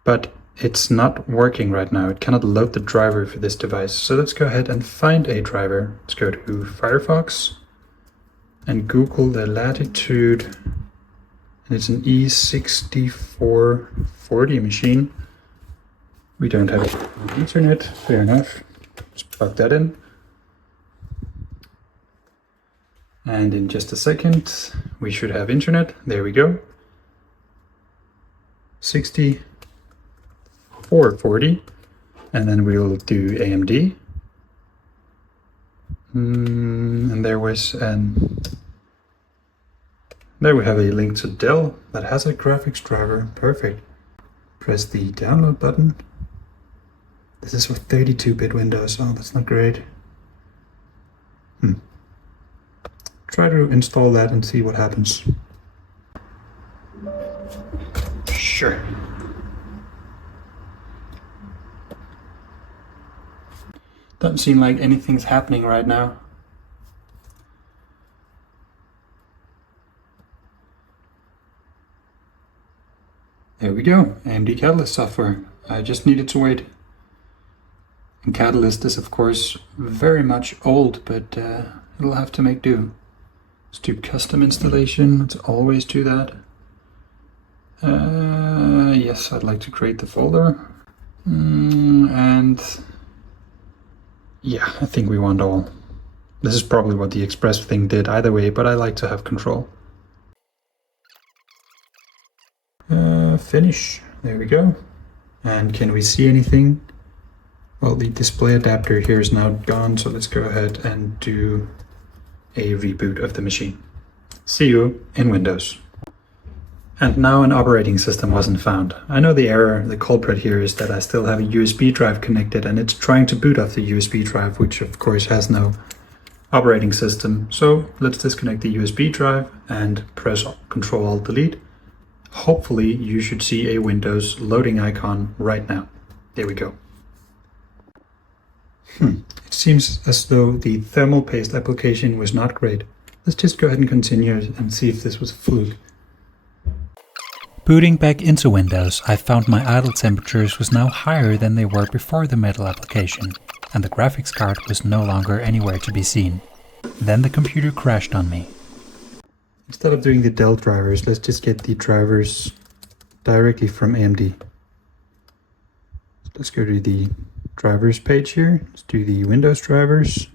But it's not working right now. It cannot load the driver for this device. So let's go ahead and find a driver. Let's go to Firefox and Google the Latitude. And it's an E6440 machine. We don't have internet, fair enough. Let's plug that in. And in just a second, we should have internet. There we go. 6440, and then we'll do AMD. And there we have a link to Dell that has a graphics driver. Perfect. Press the download button. This is for 32-bit Windows. Oh, that's not great. Try to install that and see what happens. Sure. Doesn't seem like anything's happening right now. There we go, AMD Catalyst software. I just needed to wait. And Catalyst is of course very much old, but it'll have to make do. Let's do custom installation, let's always do that. Yes, I'd like to create the folder. And yeah, I think we want all. This is probably what the Express thing did either way, but I like to have control. Finish. There we go. And can we see anything? Well, the display adapter here is now gone, so let's go ahead and do a reboot of the machine. See you in Windows. And now an operating system wasn't found. I know the error, the culprit here is that I still have a USB drive connected and it's trying to boot off the USB drive, which of course has no operating system. So let's disconnect the USB drive and press Ctrl-Alt-Delete. Hopefully you should see a Windows loading icon right now. There we go. It seems as though the thermal paste application was not great. Let's just go ahead and continue and see if this was a fluke. Booting back into Windows, I found my idle temperatures was now higher than they were before the metal application, and the graphics card was no longer anywhere to be seen. Then the computer crashed on me. Instead of doing the Dell drivers, let's just get the drivers directly from AMD. Let's go to the drivers page here. Let's do the Windows drivers.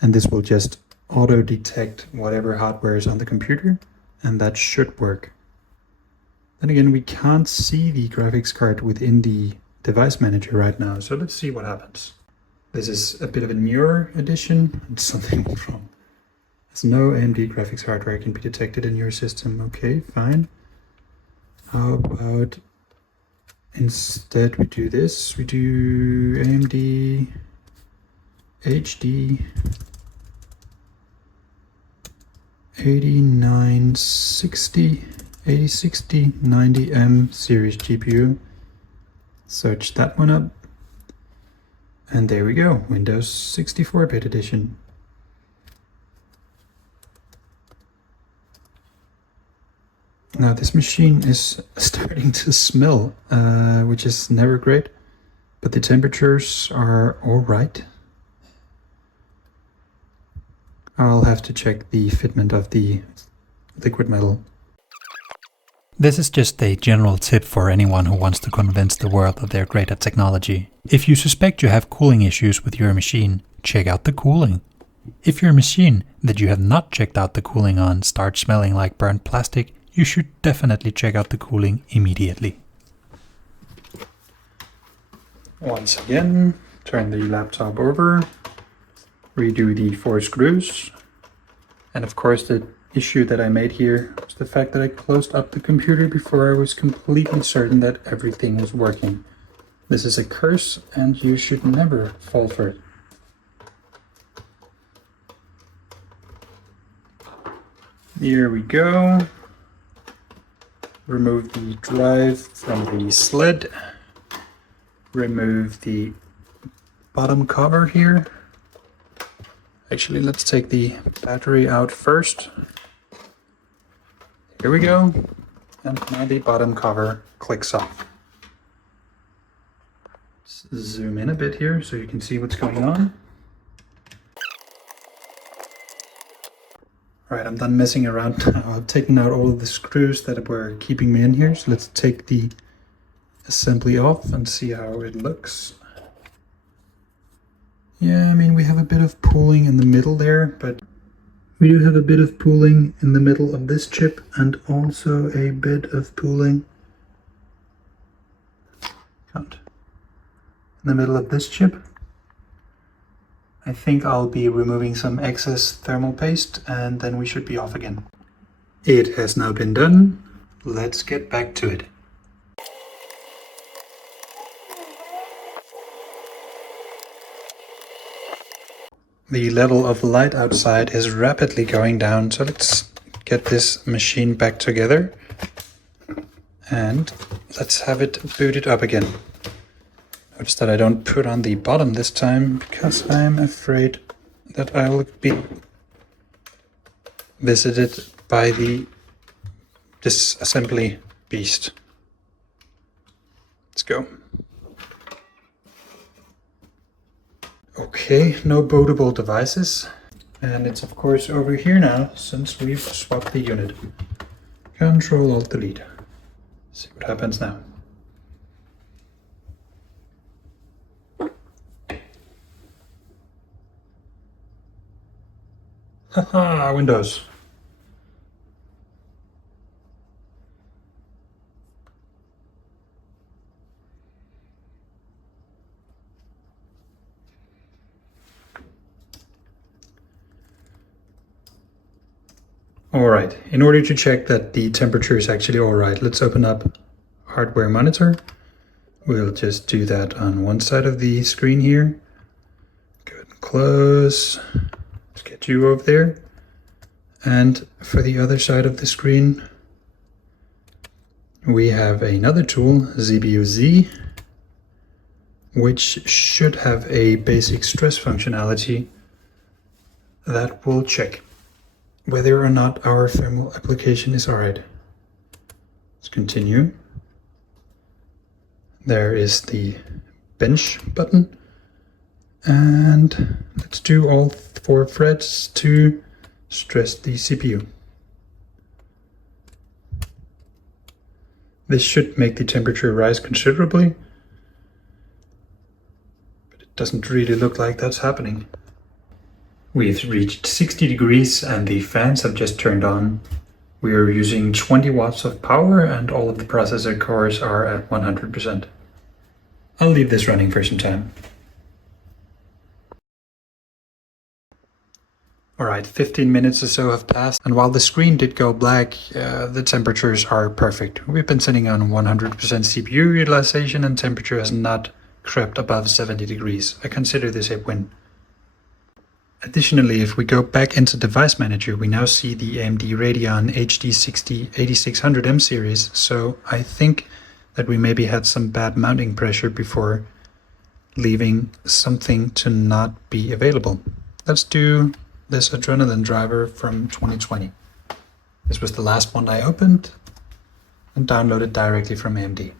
And this will just auto-detect whatever hardware is on the computer. And that should work. Then again, we can't see the graphics card within the device manager right now. So let's see what happens. This is a bit of a newer edition. It's something wrong. No AMD graphics hardware can be detected in your system. Okay, fine. How about instead we do this? We do AMD HD 8060 90M series GPU. Search that one up. And there we go, Windows 64-bit edition. Now this machine is starting to smell, which is never great, but the temperatures are all right. I'll have to check the fitment of the liquid metal. This is just a general tip for anyone who wants to convince the world that they're great at technology. If you suspect you have cooling issues with your machine, check out the cooling. If your machine that you have not checked out the cooling on starts smelling like burnt plastic, you should definitely check out the cooling immediately. Once again, turn the laptop over, redo the 4 screws, and of course the issue that I made here was the fact that I closed up the computer before I was completely certain that everything was working. This is a curse and you should never fall for it. Here we go. Remove the drive from the sled. Remove the bottom cover here. Actually, let's take the battery out first. Here we go. And now the bottom cover clicks off. Let's zoom in a bit here so you can see what's going on. Alright, I'm done messing around now. I've taken out all of the screws that were keeping me in here. So let's take the assembly off and see how it looks. Yeah, I mean, we have a bit of pooling in the middle there, but we do have a bit of pooling in the middle of this chip and also a bit of pooling in the middle of this chip. I think I'll be removing some excess thermal paste and then we should be off again. It has now been done. Let's get back to it. The level of light outside is rapidly going down, so let's get this machine back together and let's have it booted up again. Notice that I don't put on the bottom this time because I'm afraid that I will be visited by the disassembly beast. Let's go. Okay, no bootable devices. And it's of course over here now since we've swapped the unit. Control Alt Delete. See what happens now. Haha, Windows. Alright, in order to check that the temperature is actually alright, let's open up hardware monitor. We'll just do that on one side of the screen here. Go ahead and close. Let's get you over there. And for the other side of the screen, we have another tool, ZBUZ, which should have a basic stress functionality that will check whether or not our thermal application is alright. Let's continue. There is the bench button. And let's do all 4 threads to stress the CPU. This should make the temperature rise considerably, but it doesn't really look like that's happening. We've reached 60 degrees and the fans have just turned on. We are using 20 watts of power and all of the processor cores are at 100%. I'll leave this running for some time. Alright, 15 minutes or so have passed, and while the screen did go black, the temperatures are perfect. We've been sitting on 100% CPU utilization and temperature has not crept above 70 degrees. I consider this a win. Additionally, if we go back into Device Manager, we now see the AMD Radeon HD60 8600M series, so I think that we maybe had some bad mounting pressure before leaving something to not be available. Let's do this Adrenaline driver from 2020. This was the last one I opened and downloaded directly from AMD.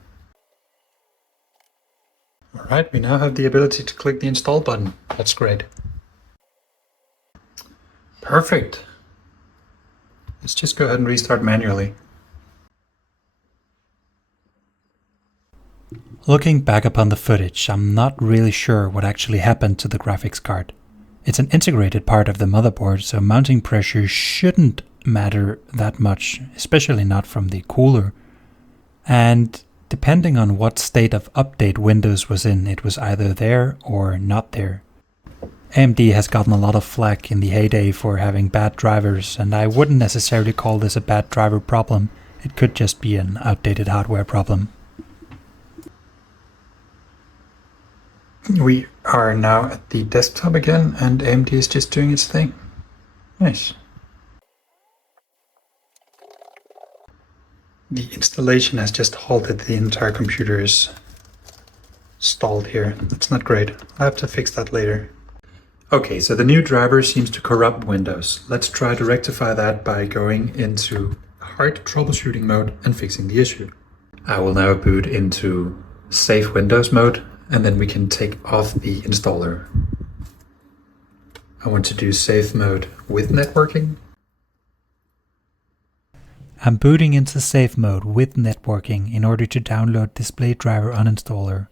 Alright, we now have the ability to click the install button. That's great. Perfect. Let's just go ahead and restart manually. Looking back upon the footage, I'm not really sure what actually happened to the graphics card. It's an integrated part of the motherboard, so mounting pressure shouldn't matter that much, especially not from the cooler. And depending on what state of update Windows was in, it was either there or not there. AMD has gotten a lot of flack in the heyday for having bad drivers, and I wouldn't necessarily call this a bad driver problem. It could just be an outdated hardware problem. We are now at the desktop again, and AMD is just doing its thing. Nice. The installation has just halted. The entire computer is stalled here. That's not great. I'll have to fix that later. Okay, so the new driver seems to corrupt Windows. Let's try to rectify that by going into hard troubleshooting mode and fixing the issue. I will now boot into safe Windows mode, and then we can take off the installer. I want to do safe mode with networking. I'm booting into safe mode with networking in order to download display driver uninstaller.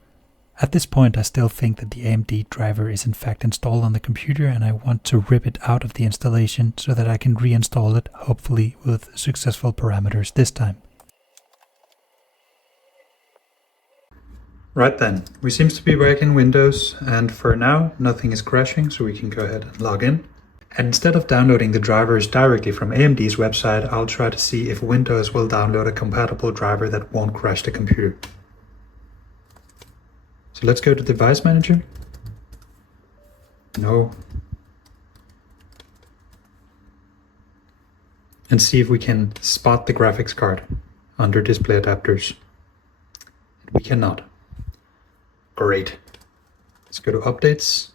At this point I still think that the AMD driver is in fact installed on the computer, and I want to rip it out of the installation so that I can reinstall it, hopefully with successful parameters this time. Right then, we seem to be back in Windows, and for now nothing is crashing, so we can go ahead and log in. And instead of downloading the drivers directly from AMD's website, I'll try to see if Windows will download a compatible driver that won't crash the computer. So let's go to Device Manager. No. And see if we can spot the graphics card under display adapters. We cannot. Great. Let's go to updates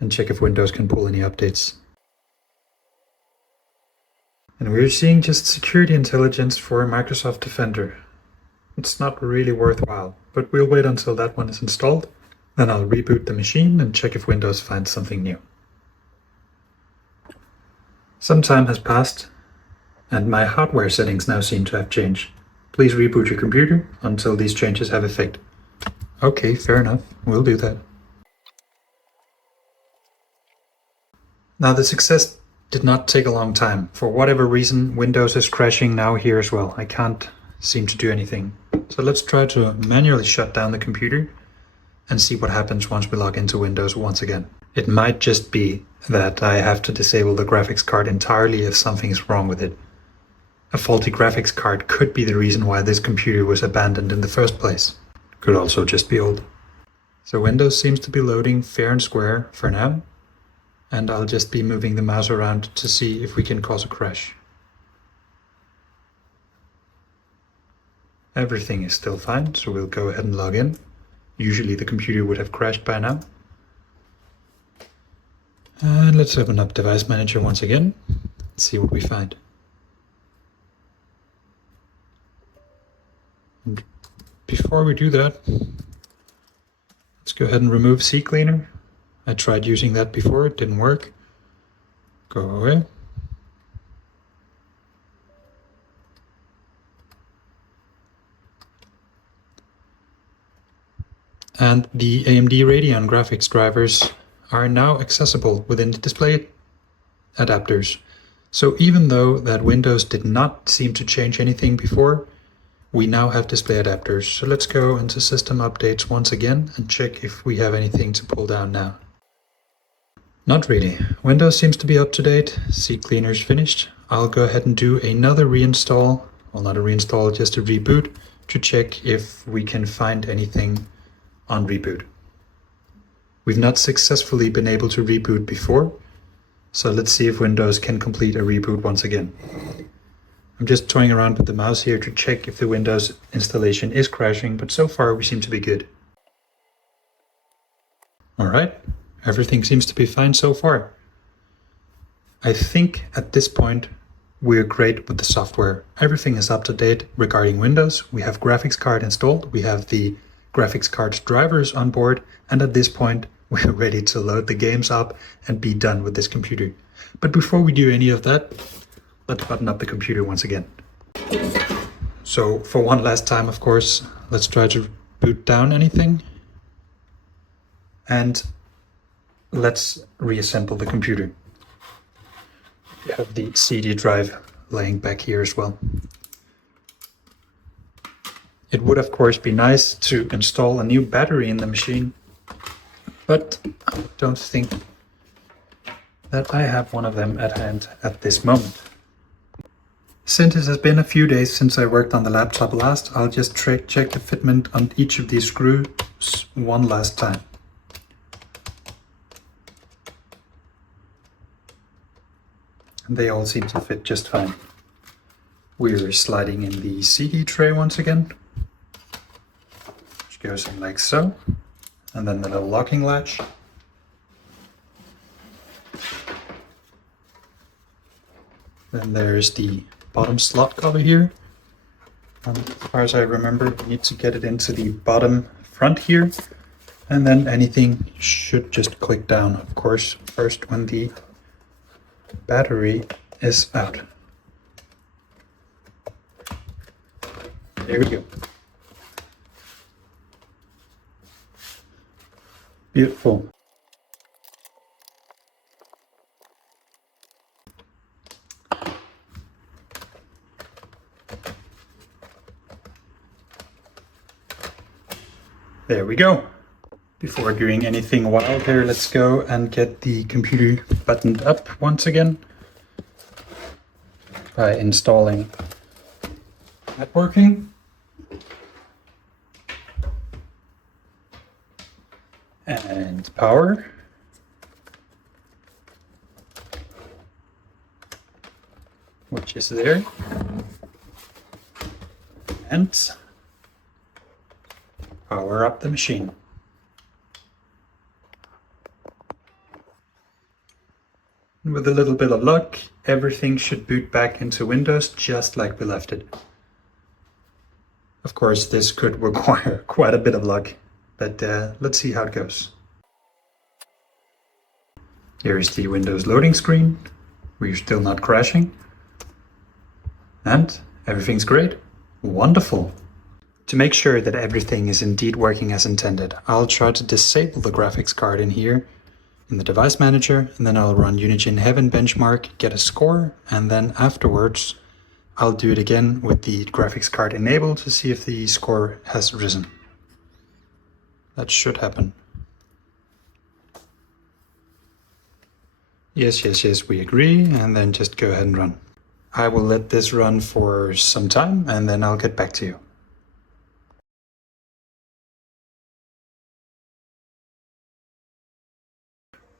and check if Windows can pull any updates. And we're seeing just security intelligence for Microsoft Defender. It's not really worthwhile, but we'll wait until that one is installed. Then I'll reboot the machine and check if Windows finds something new. Some time has passed, and my hardware settings now seem to have changed. Please reboot your computer until these changes have effect. Okay, fair enough. We'll do that. Now the success did not take a long time. For whatever reason, Windows is crashing now here as well. I can't seem to do anything. So let's try to manually shut down the computer and see what happens once we log into Windows once again. It might just be that I have to disable the graphics card entirely if something is wrong with it. A faulty graphics card could be the reason why this computer was abandoned in the first place. Could also just be old. So Windows seems to be loading fair and square for now. And I'll just be moving the mouse around to see if we can cause a crash. Everything is still fine, so we'll go ahead and log in. Usually the computer would have crashed by now. And let's open up Device Manager once again, see what we find. And before we do that, let's go ahead and remove CCleaner. I tried using that before, it didn't work. Go away. And the AMD Radeon graphics drivers are now accessible within the display adapters. So even though that Windows did not seem to change anything before, we now have display adapters. So let's go into System Updates once again and check if we have anything to pull down now. Not really. Windows seems to be up to date. CCleaner is finished. I'll go ahead and do another reinstall. Well, not a reinstall, just a reboot to check if we can find anything on reboot. We've not successfully been able to reboot before, so let's see if Windows can complete a reboot once again. I'm just toying around with the mouse here to check if the Windows installation is crashing, but so far we seem to be good. Alright. Everything seems to be fine so far. I think at this point we're great with the software. Everything is up to date regarding Windows. We have graphics card installed. We have the graphics card's drivers on board. And at this point, we're ready to load the games up and be done with this computer. But before we do any of that, let's button up the computer once again. So for one last time, of course, let's try to boot down anything. And let's reassemble the computer. We have the CD drive laying back here as well. It would of course be nice to install a new battery in the machine, but I don't think that I have one of them at hand at this moment. Since it has been a few days since I worked on the laptop last, I'll just check the fitment on each of these screws one last time. They all seem to fit just fine. We're sliding in the CD tray once again, which goes in like so, and then the little locking latch. Then there's the bottom slot cover here. And as far as I remember, we need to get it into the bottom front here, and then anything should just click down, of course, first when the battery is out. There we go. Beautiful. There we go. Before doing anything wild here, let's go and get the computer buttoned up once again by installing networking and power. Which is there. And Power up the machine. With a little bit of luck, everything should boot back into Windows just like we left it. Of course, this could require quite a bit of luck, but let's see how it goes. Here is the Windows loading screen. We're still not crashing. And everything's great. Wonderful. To make sure that everything is indeed working as intended, I'll try to disable the graphics card in here in the device manager, and then I'll run Unigine Heaven benchmark, get a score, and then afterwards I'll do it again with the graphics card enabled to see if the score has risen. That should happen. Yes, we agree, and then just go ahead and run. I will let this run for some time, and then I'll get back to you.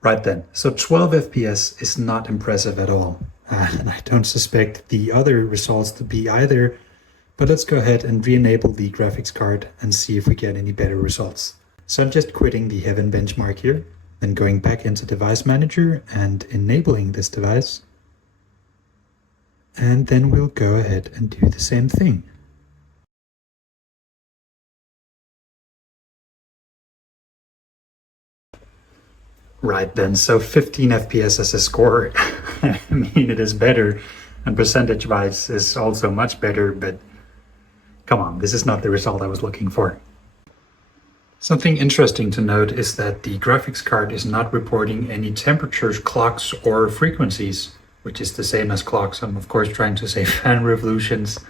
Right then, so 12 FPS is not impressive at all, and I don't suspect the other results to be either, but let's go ahead and re-enable the graphics card and see if we get any better results. So I'm just quitting the Heaven benchmark here, then going back into Device Manager and enabling this device, and then we'll go ahead and do the same thing. Right then, so 15 FPS as a score. I mean, it is better, and percentage-wise is also much better, but come on, this is not the result I was looking for. Something interesting to note is that the graphics card is not reporting any temperatures, clocks, or frequencies, which is the same as clocks. I'm of course trying to say fan revolutions.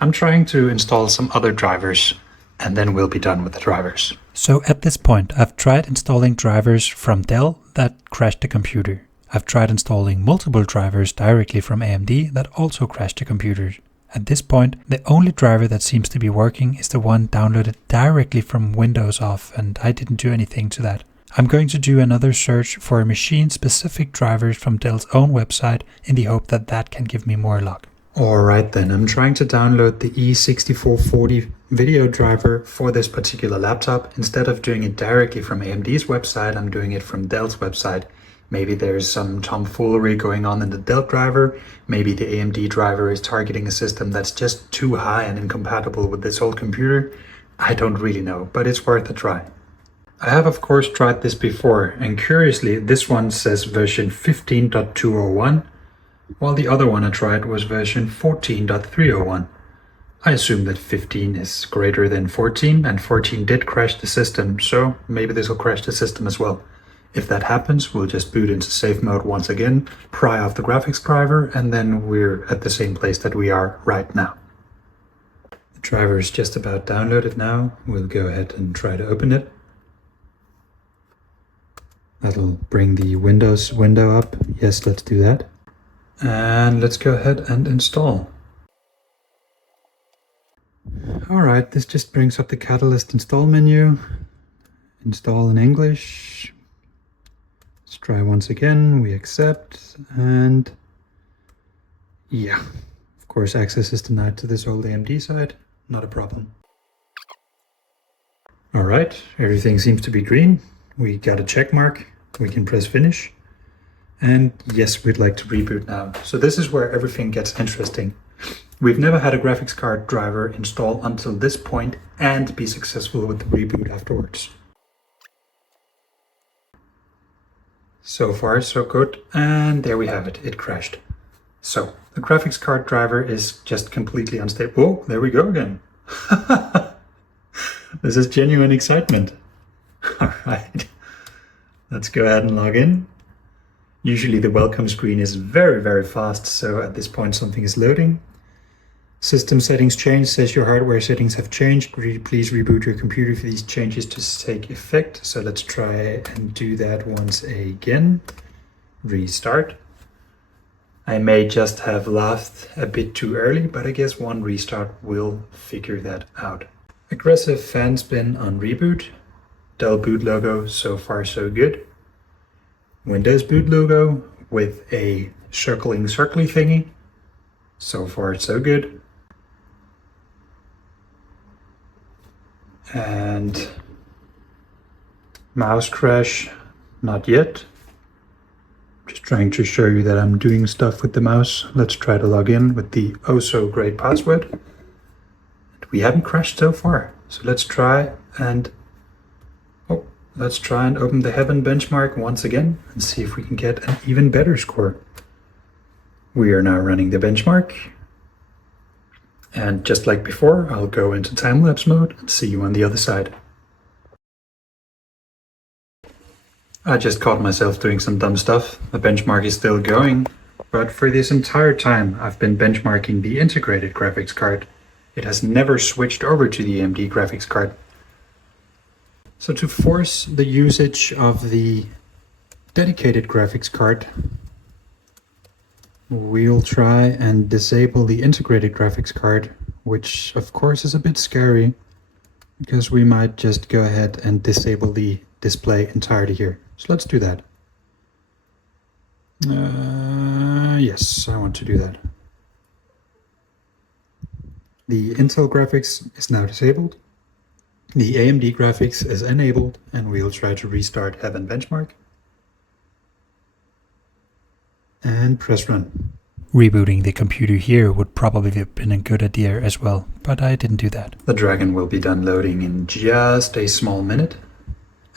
I'm trying to install some other drivers, and then we'll be done with the drivers. So at this point, I've tried installing drivers from Dell that crashed the computer. I've tried installing multiple drivers directly from AMD that also crashed the computers. At this point, the only driver that seems to be working is the one downloaded directly from Windows off, and I didn't do anything to that. I'm going to do another search for machine-specific drivers from Dell's own website in the hope that that can give me more luck. Alright then, I'm trying to download the E6440 video driver for this particular laptop. Instead of doing it directly from AMD's website, I'm doing it from Dell's website. Maybe there's some tomfoolery going on in the Dell driver. Maybe the AMD driver is targeting a system that's just too high and incompatible with this old computer. I don't really know, but it's worth a try. I have of course tried this before, and curiously this one says version 15.201, while the other one I tried was version 14.301. I assume that 15 is greater than 14, and 14 did crash the system, so maybe this will crash the system as well. If that happens, we'll just boot into safe mode once again, pry off the graphics driver, and then we're at the same place that we are right now. The driver is just about downloaded now. We'll go ahead and try to open it. That'll bring the Windows window up. Yes, let's do that. And let's go ahead and install. Alright, this just brings up the Catalyst install menu. Install in English. Let's try once again. We accept, and yeah, of course access is denied to this old AMD side. Not a problem. Alright, everything seems to be green. We got a check mark. We can press finish. And yes, we'd like to reboot now. So this is where everything gets interesting. We've never had a graphics card driver install until this point and be successful with the reboot afterwards. So far, so good. And there we have it. It crashed. So the graphics card driver is just completely unstable. Oh, there we go again. This is genuine excitement. All right. Let's go ahead and log in. Usually the welcome screen is very, very fast, so at this point something is loading. System settings changed, says your hardware settings have changed. Please reboot your computer for these changes to take effect. So let's try and do that once again. Restart. I may just have laughed a bit too early, but I guess one restart will figure that out. Aggressive fan spin on reboot. Dell boot logo, so far so good. Windows boot logo with a circly thingy. So far so good. And mouse crash, not yet. Just trying to show you that I'm doing stuff with the mouse. Let's try to log in with the oh so great password. We haven't crashed so far. So let's try and open the Heaven benchmark once again and see if we can get an even better score. We are now running the benchmark. And just like before, I'll go into time-lapse mode and see you on the other side. I just caught myself doing some dumb stuff. The benchmark is still going, but for this entire time I've been benchmarking the integrated graphics card. It has never switched over to the AMD graphics card. So to force the usage of the dedicated graphics card, we'll try and disable the integrated graphics card, which of course is a bit scary because we might just go ahead and disable the display entirely here. So let's do that. Yes, I want to do that. The Intel graphics is now disabled. The AMD graphics is enabled, and we'll try to restart Heaven benchmark. And press run. Rebooting the computer here would probably have been a good idea as well, but I didn't do that. The Dragon will be done loading in just a small minute.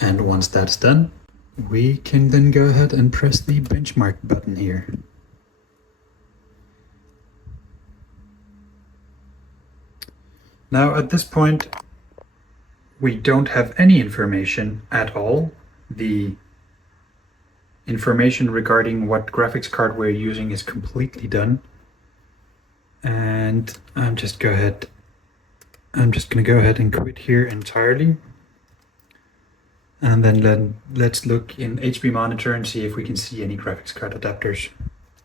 And once that's done, we can then go ahead and press the benchmark button here. Now at this point, we don't have any information at all. The information regarding what graphics card we're using is completely done. And I'm just gonna go ahead and quit here entirely. And then let's look in HP Monitor and see if we can see any graphics card adapters.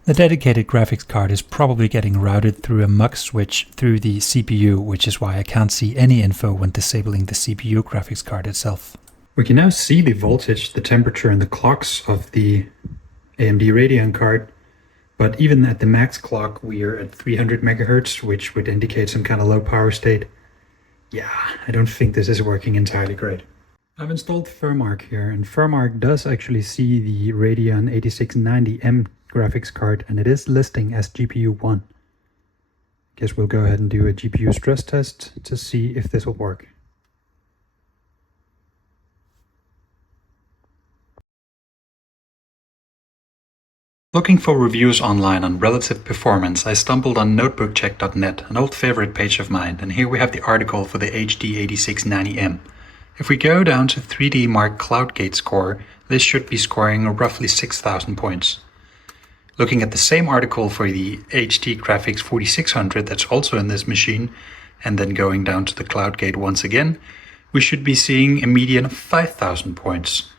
The dedicated graphics card is probably getting routed through a MUX switch through the CPU, which is why I can't see any info when disabling the CPU graphics card itself. We can now see the voltage, the temperature, and the clocks of the AMD Radeon card, but even at the max clock we are at 300 MHz, which would indicate some kind of low power state. Yeah, I don't think this is working entirely great. I've installed FurMark here, and FurMark does actually see the Radeon 8690M graphics card, and it is listing as GPU 1. Guess we'll go ahead and do a GPU stress test to see if this will work. Looking for reviews online on relative performance, I stumbled on notebookcheck.net, an old favorite page of mine, and here we have the article for the HD 8690M. If we go down to 3D Mark CloudGate score, this should be scoring roughly 6,000 points. Looking at the same article for the HD Graphics 4600 that's also in this machine, and then going down to the CloudGate once again, we should be seeing a median of 5,000 points,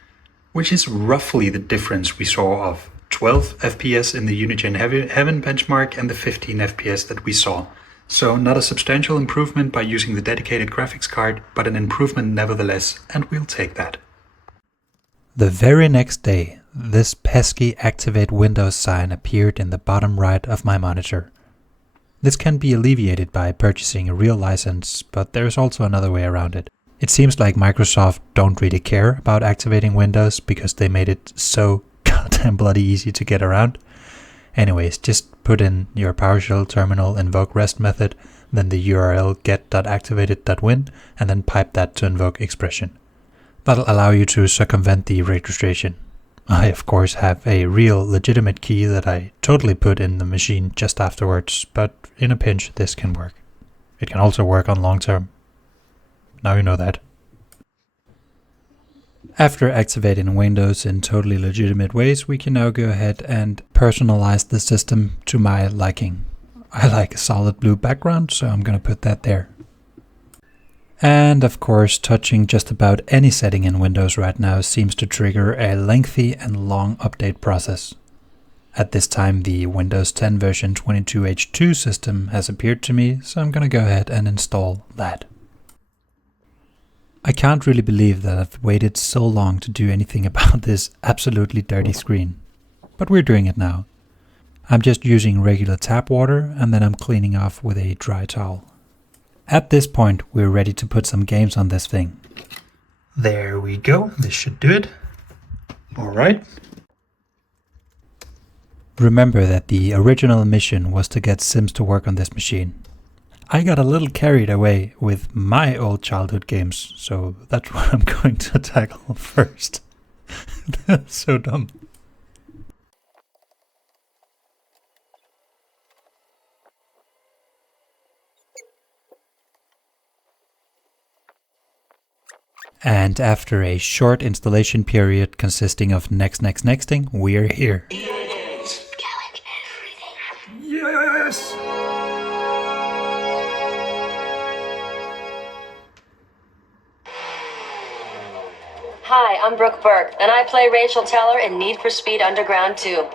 which is roughly the difference we saw of 12 FPS in the Unigine Heaven benchmark and the 15 FPS that we saw. So not a substantial improvement by using the dedicated graphics card, but an improvement nevertheless, and we'll take that. The very next day, this pesky Activate Windows sign appeared in the bottom right of my monitor. This can be alleviated by purchasing a real license, but there's also another way around it. It seems like Microsoft don't really care about activating Windows because they made it so goddamn bloody easy to get around. Anyways, just put in your PowerShell terminal invoke REST method, then the URL get.activated.win, and then pipe that to invoke expression. That'll allow you to circumvent the registration. I of course have a real legitimate key that I totally put in the machine just afterwards, but in a pinch this can work. It can also work on long term. Now you know that. After activating Windows in totally legitimate ways, we can now go ahead and personalize the system to my liking. I like a solid blue background, so I'm gonna put that there. And of course, touching just about any setting in Windows right now seems to trigger a lengthy and long update process. At this time, the Windows 10 version 22H2 system has appeared to me, so I'm gonna go ahead and install that. I can't really believe that I've waited so long to do anything about this absolutely dirty screen. But we're doing it now. I'm just using regular tap water and then I'm cleaning off with a dry towel. At this point, we're ready to put some games on this thing. There we go. This should do it. All right. Remember that the original mission was to get Sims to work on this machine. I got a little carried away with my old childhood games, so that's what I'm going to tackle first. That's so dumb. And after a short installation period consisting of nexting, we're here. Yes! Hi, I'm Brooke Burke, and I play Rachel Teller in Need for Speed Underground 2.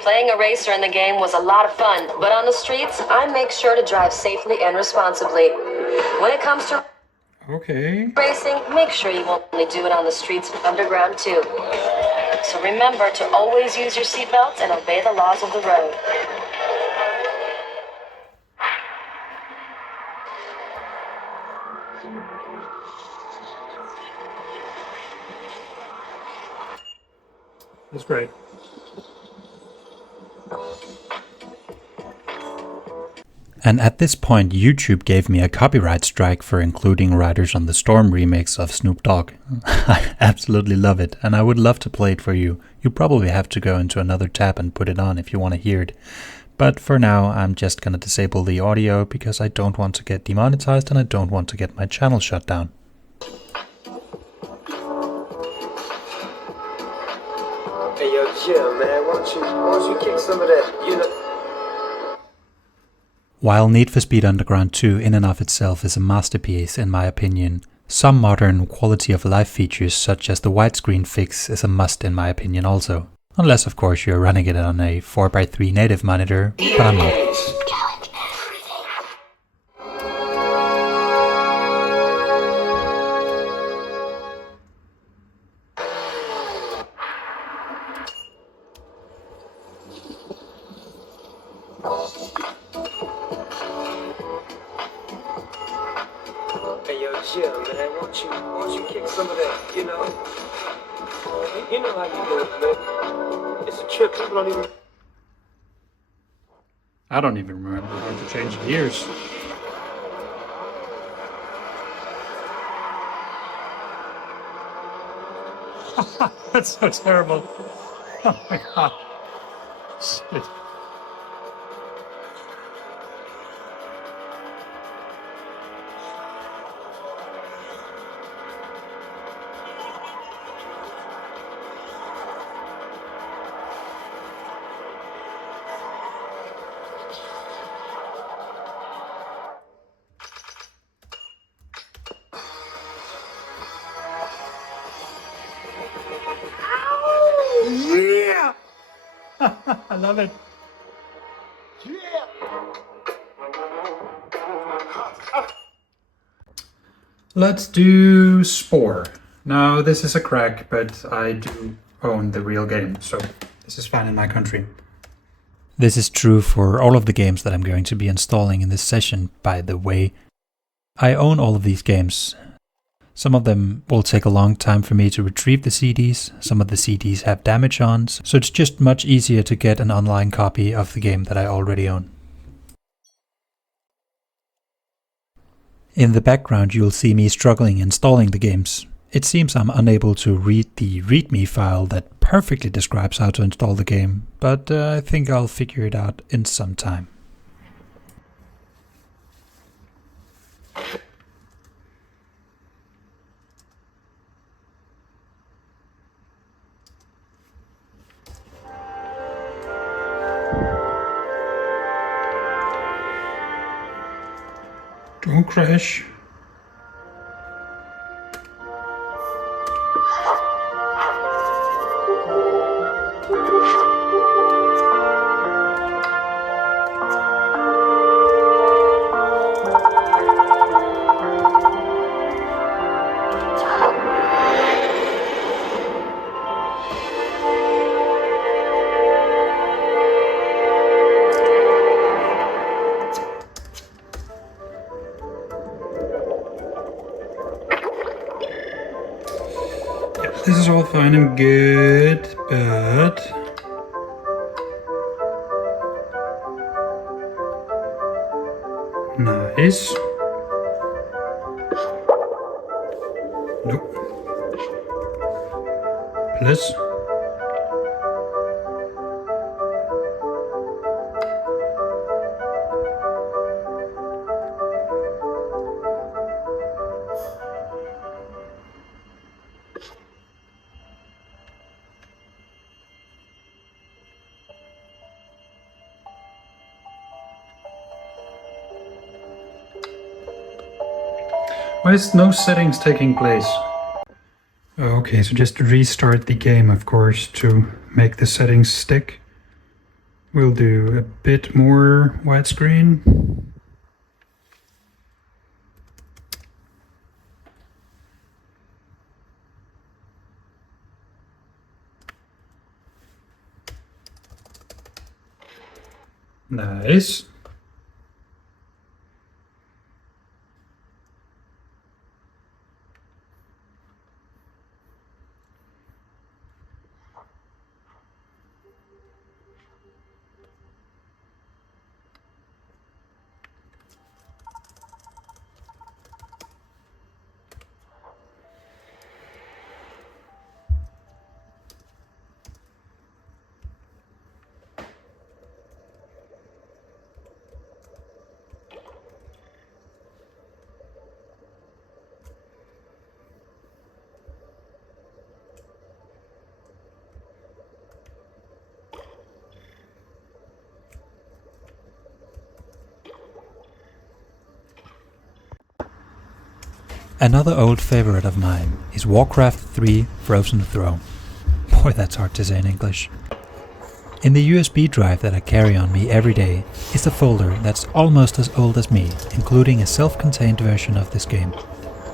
Playing a racer in the game was a lot of fun, but on the streets, I make sure to drive safely and responsibly. When it comes to Okay. racing, make sure you only do it on the streets of Underground 2. So remember to always use your seatbelts and obey the laws of the road. That's great. And at this point, YouTube gave me a copyright strike for including Riders on the Storm remix of Snoop Dogg. I absolutely love it, and I would love to play it for you. You probably have to go into another tab and put it on if you want to hear it. But for now, I'm just gonna disable the audio because I don't want to get demonetized and I don't want to get my channel shut down. Hey yo, chill, man. Why don't you kick some of that, you know? While Need for Speed Underground 2 in and of itself is a masterpiece in my opinion, some modern quality of life features such as the widescreen fix is a must in my opinion also. Unless of course you're running it on a 4x3 native monitor, but I'm not. Hey yo, chill, man. Why don't you kick some of that, you know? You know how you do it, man. It's a trip. People don't even. I don't even remember how to change gears. That's so terrible. Oh my god. Shit. Yeah! I love it. Let's do Spore. Now, this is a crack, but I do own the real game, so this is fine in my country. This is true for all of the games that I'm going to be installing in this session, by the way. I own all of these games. Some of them will take a long time for me to retrieve the CDs, some of the CDs have damage on, so it's just much easier to get an online copy of the game that I already own. In the background you'll see me struggling installing the games. It seems I'm unable to read the README file that perfectly describes how to install the game, but I think I'll figure it out in some time. Don't crash. This is all fine and good, but nice. Nope. Plus. Why is no settings taking place? Okay, so just restart the game, of course, to make the settings stick. We'll do a bit more widescreen. Nice. Another old favorite of mine is Warcraft 3 Frozen Throne. Boy, that's hard to say in English. In the USB drive that I carry on me every day is a folder that's almost as old as me, including a self-contained version of this game.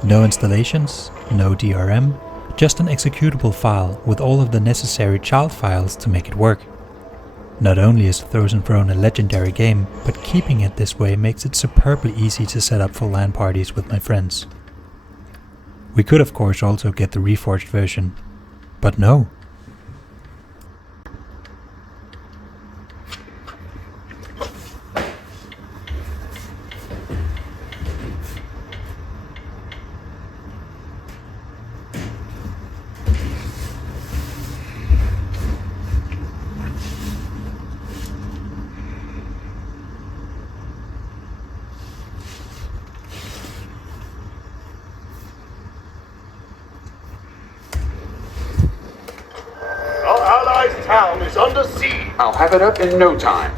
No installations, no DRM, just an executable file with all of the necessary child files to make it work. Not only is Frozen Throne a legendary game, but keeping it this way makes it superbly easy to set up for LAN parties with my friends. We could of course also get the reforged version, but no. Town is under siege. I'll have it up in no time.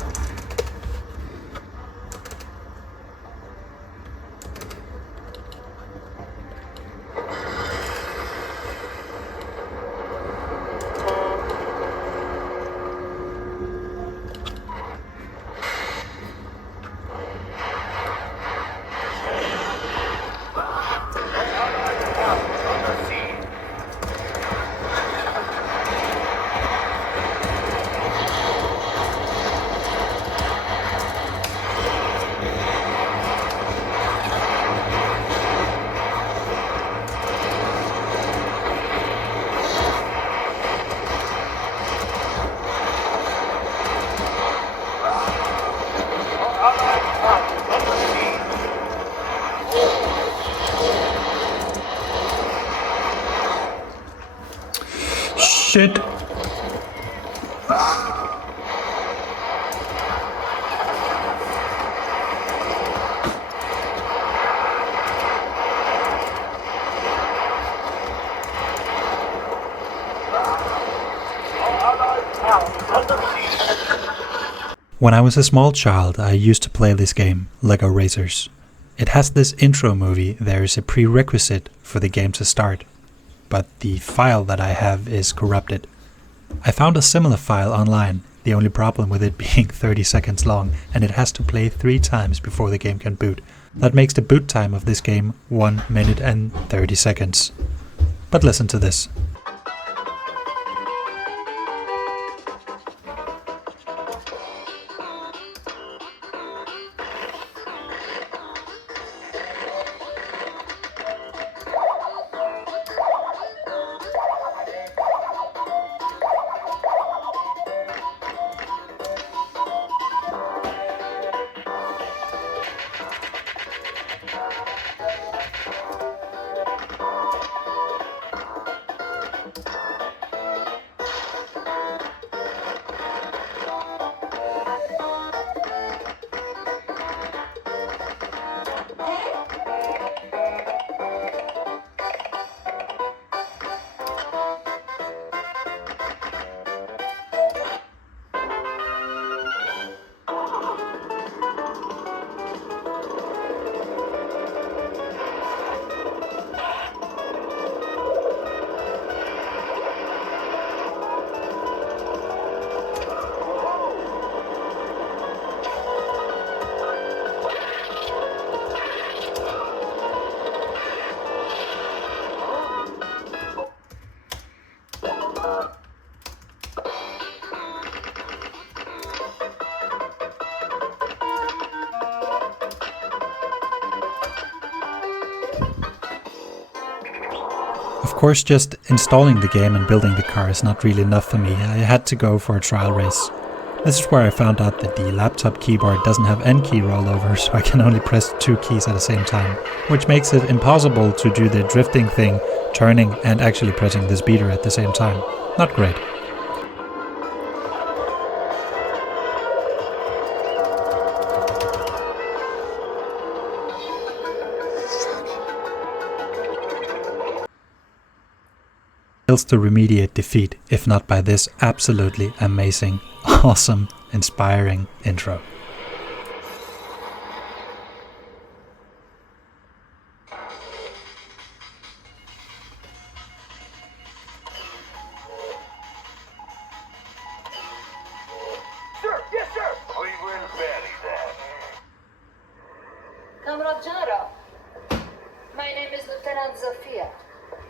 Shit. When I was a small child, I used to play this game, Lego Racers. It has this intro movie. There is a prerequisite for the game to start, but the file that I have is corrupted. I found a similar file online, the only problem with it being 30 seconds long, and it has to play 3 times before the game can boot. That makes the boot time of this game 1 minute and 30 seconds. But listen to this. Of course, just installing the game and building the car is not really enough for me. I had to go for a trial race. This is where I found out that the laptop keyboard doesn't have N key rollover, so I can only press 2 keys at the same time, which makes it impossible to do the drifting thing, turning and actually pressing the speeder at the same time. Not great. To remediate defeat, if not by this absolutely amazing, awesome, inspiring intro. Sir, yes, sir. Cleveland Valley, then. Comrade General, my name is Lieutenant Zofia.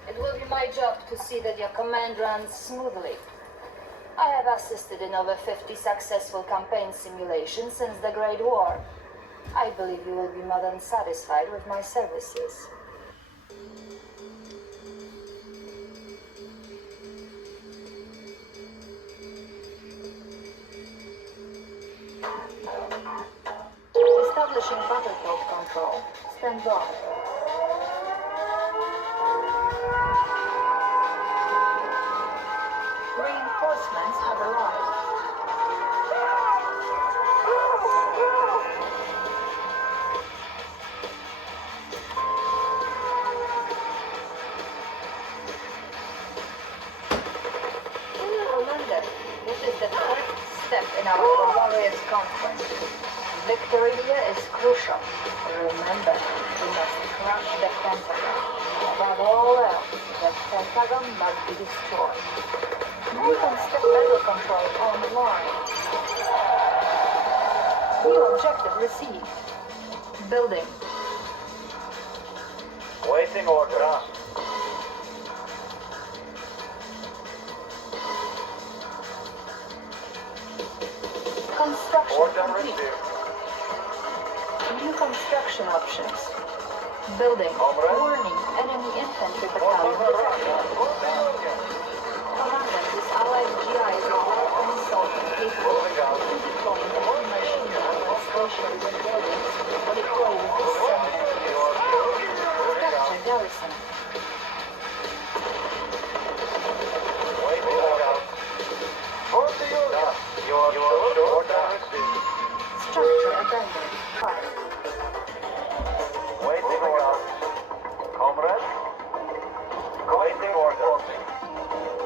It will be my job to see that your command runs smoothly. I have assisted in over 50 successful campaign simulations since the Great War. I believe you will be more than satisfied with my services. Establishing battlefield control. Stand by. Reinforcements have arrived. Remember, this is the first step in our glorious conquest. Victory here is crucial. Remember, we must crush the Pentagon. Above all else, the Pentagon must be destroyed. You can step battle control online. New objective received. Building. Waiting order. Construction Order complete. received. New construction options. Building. Comrade. Warning, enemy infantry battalion detected. Commander, this allied GI is a well-armed soldier capable of deploying heavy machine gun at stations and buildings when deployed with this Structure garrison. Waiting order. For the order. You are sure? Order received. Structure abandoned. Fire. Waiting order. Comrade. Waiting order.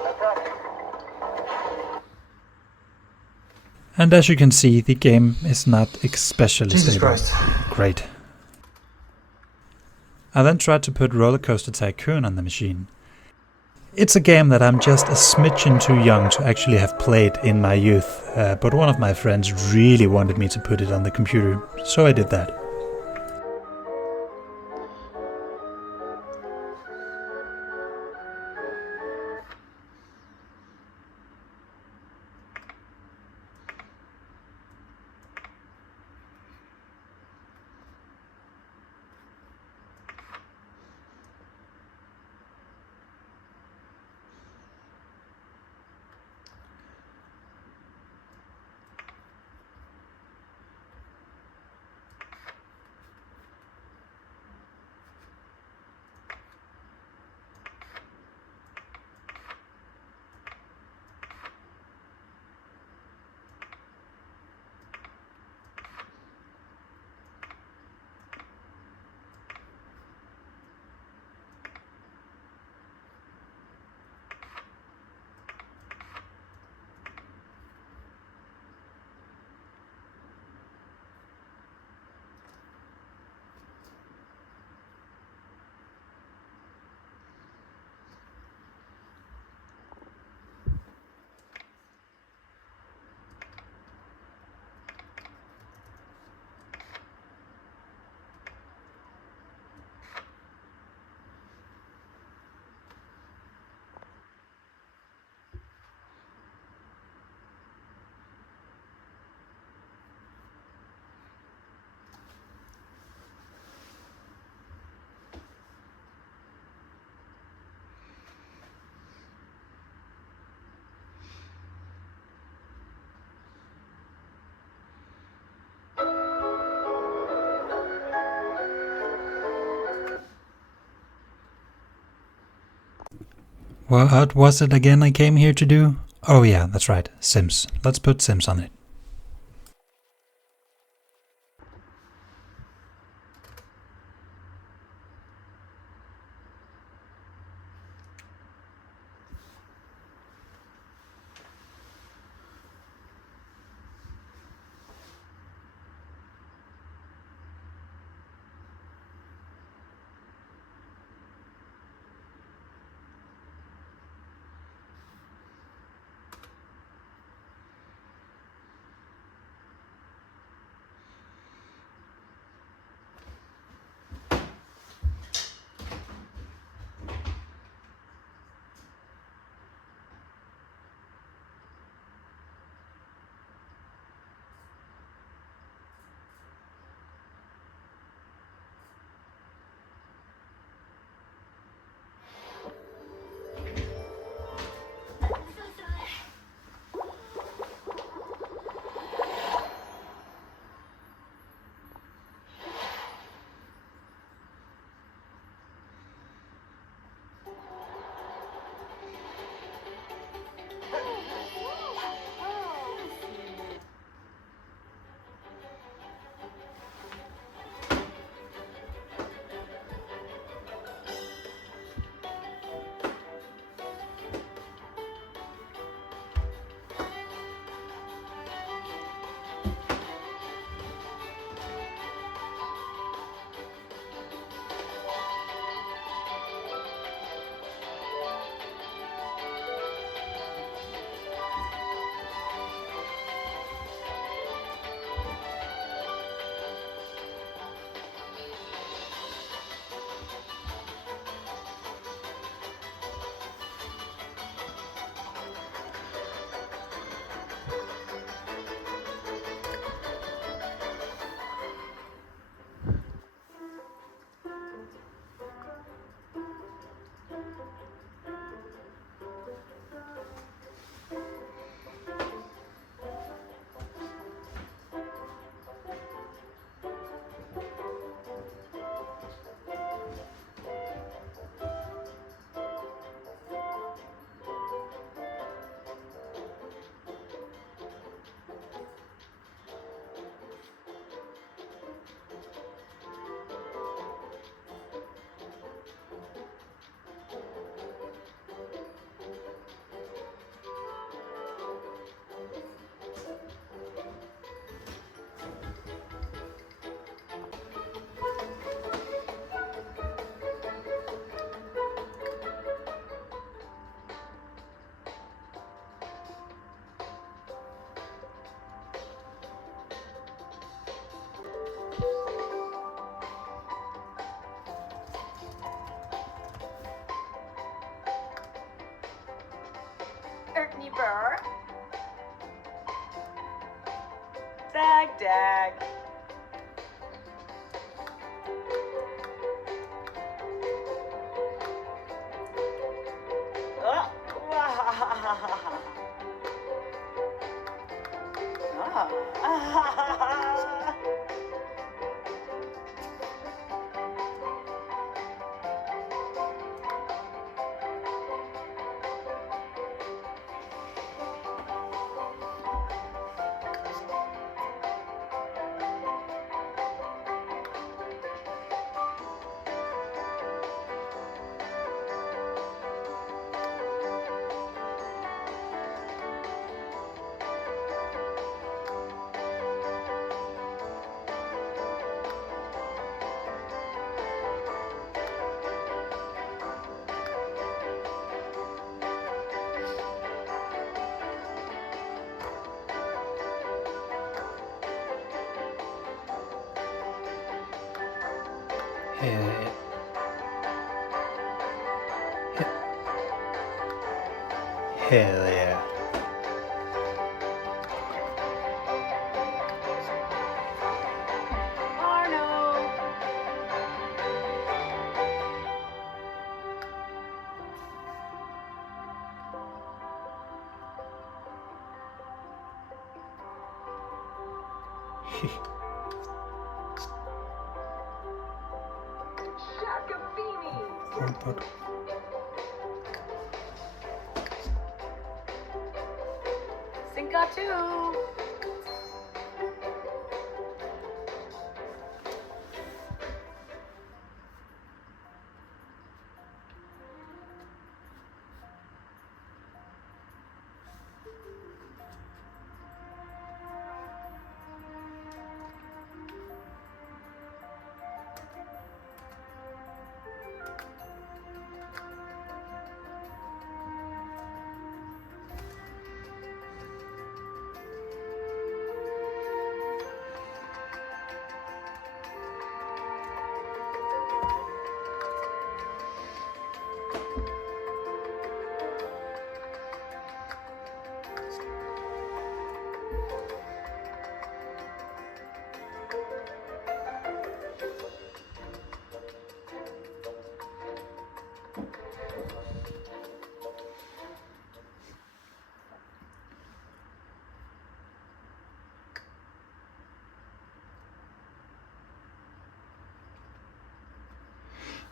Attacking. And as you can see, the game is not especially Jesus stable. Christ. Great. I then tried to put Roller Coaster Tycoon on the machine. It's a game that I'm just a smidgen too young to actually have played in my youth, but one of my friends really wanted me to put it on the computer, so I did that. What was it again I came here to do? Oh yeah, that's right, Sims. Let's put Sims on it. Erkney Burr. Dag, dag. Oh, ah. Hell yeah. got two.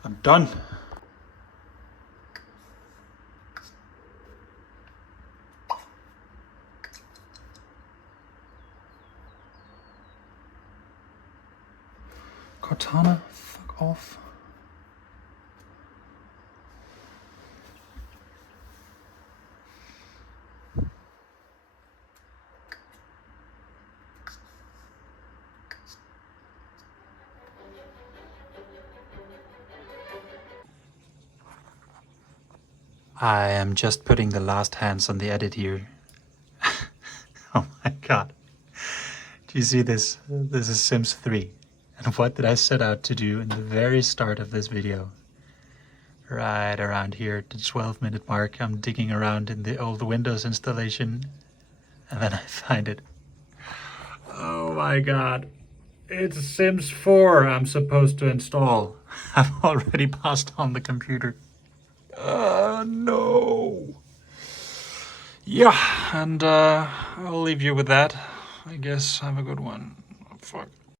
I'm done. Cortana, fuck off. I am just putting the last hands on the edit here. Oh my god. Do you see this? This is Sims 3. And what did I set out to do in the very start of this video? Right around here at the 12-minute mark, I'm digging around in the old Windows installation. And then I find it. Oh my god. It's Sims 4 I'm supposed to install. I've already passed on the computer. No. Yeah, and I'll leave you with that. I guess have a good one. Oh, fuck.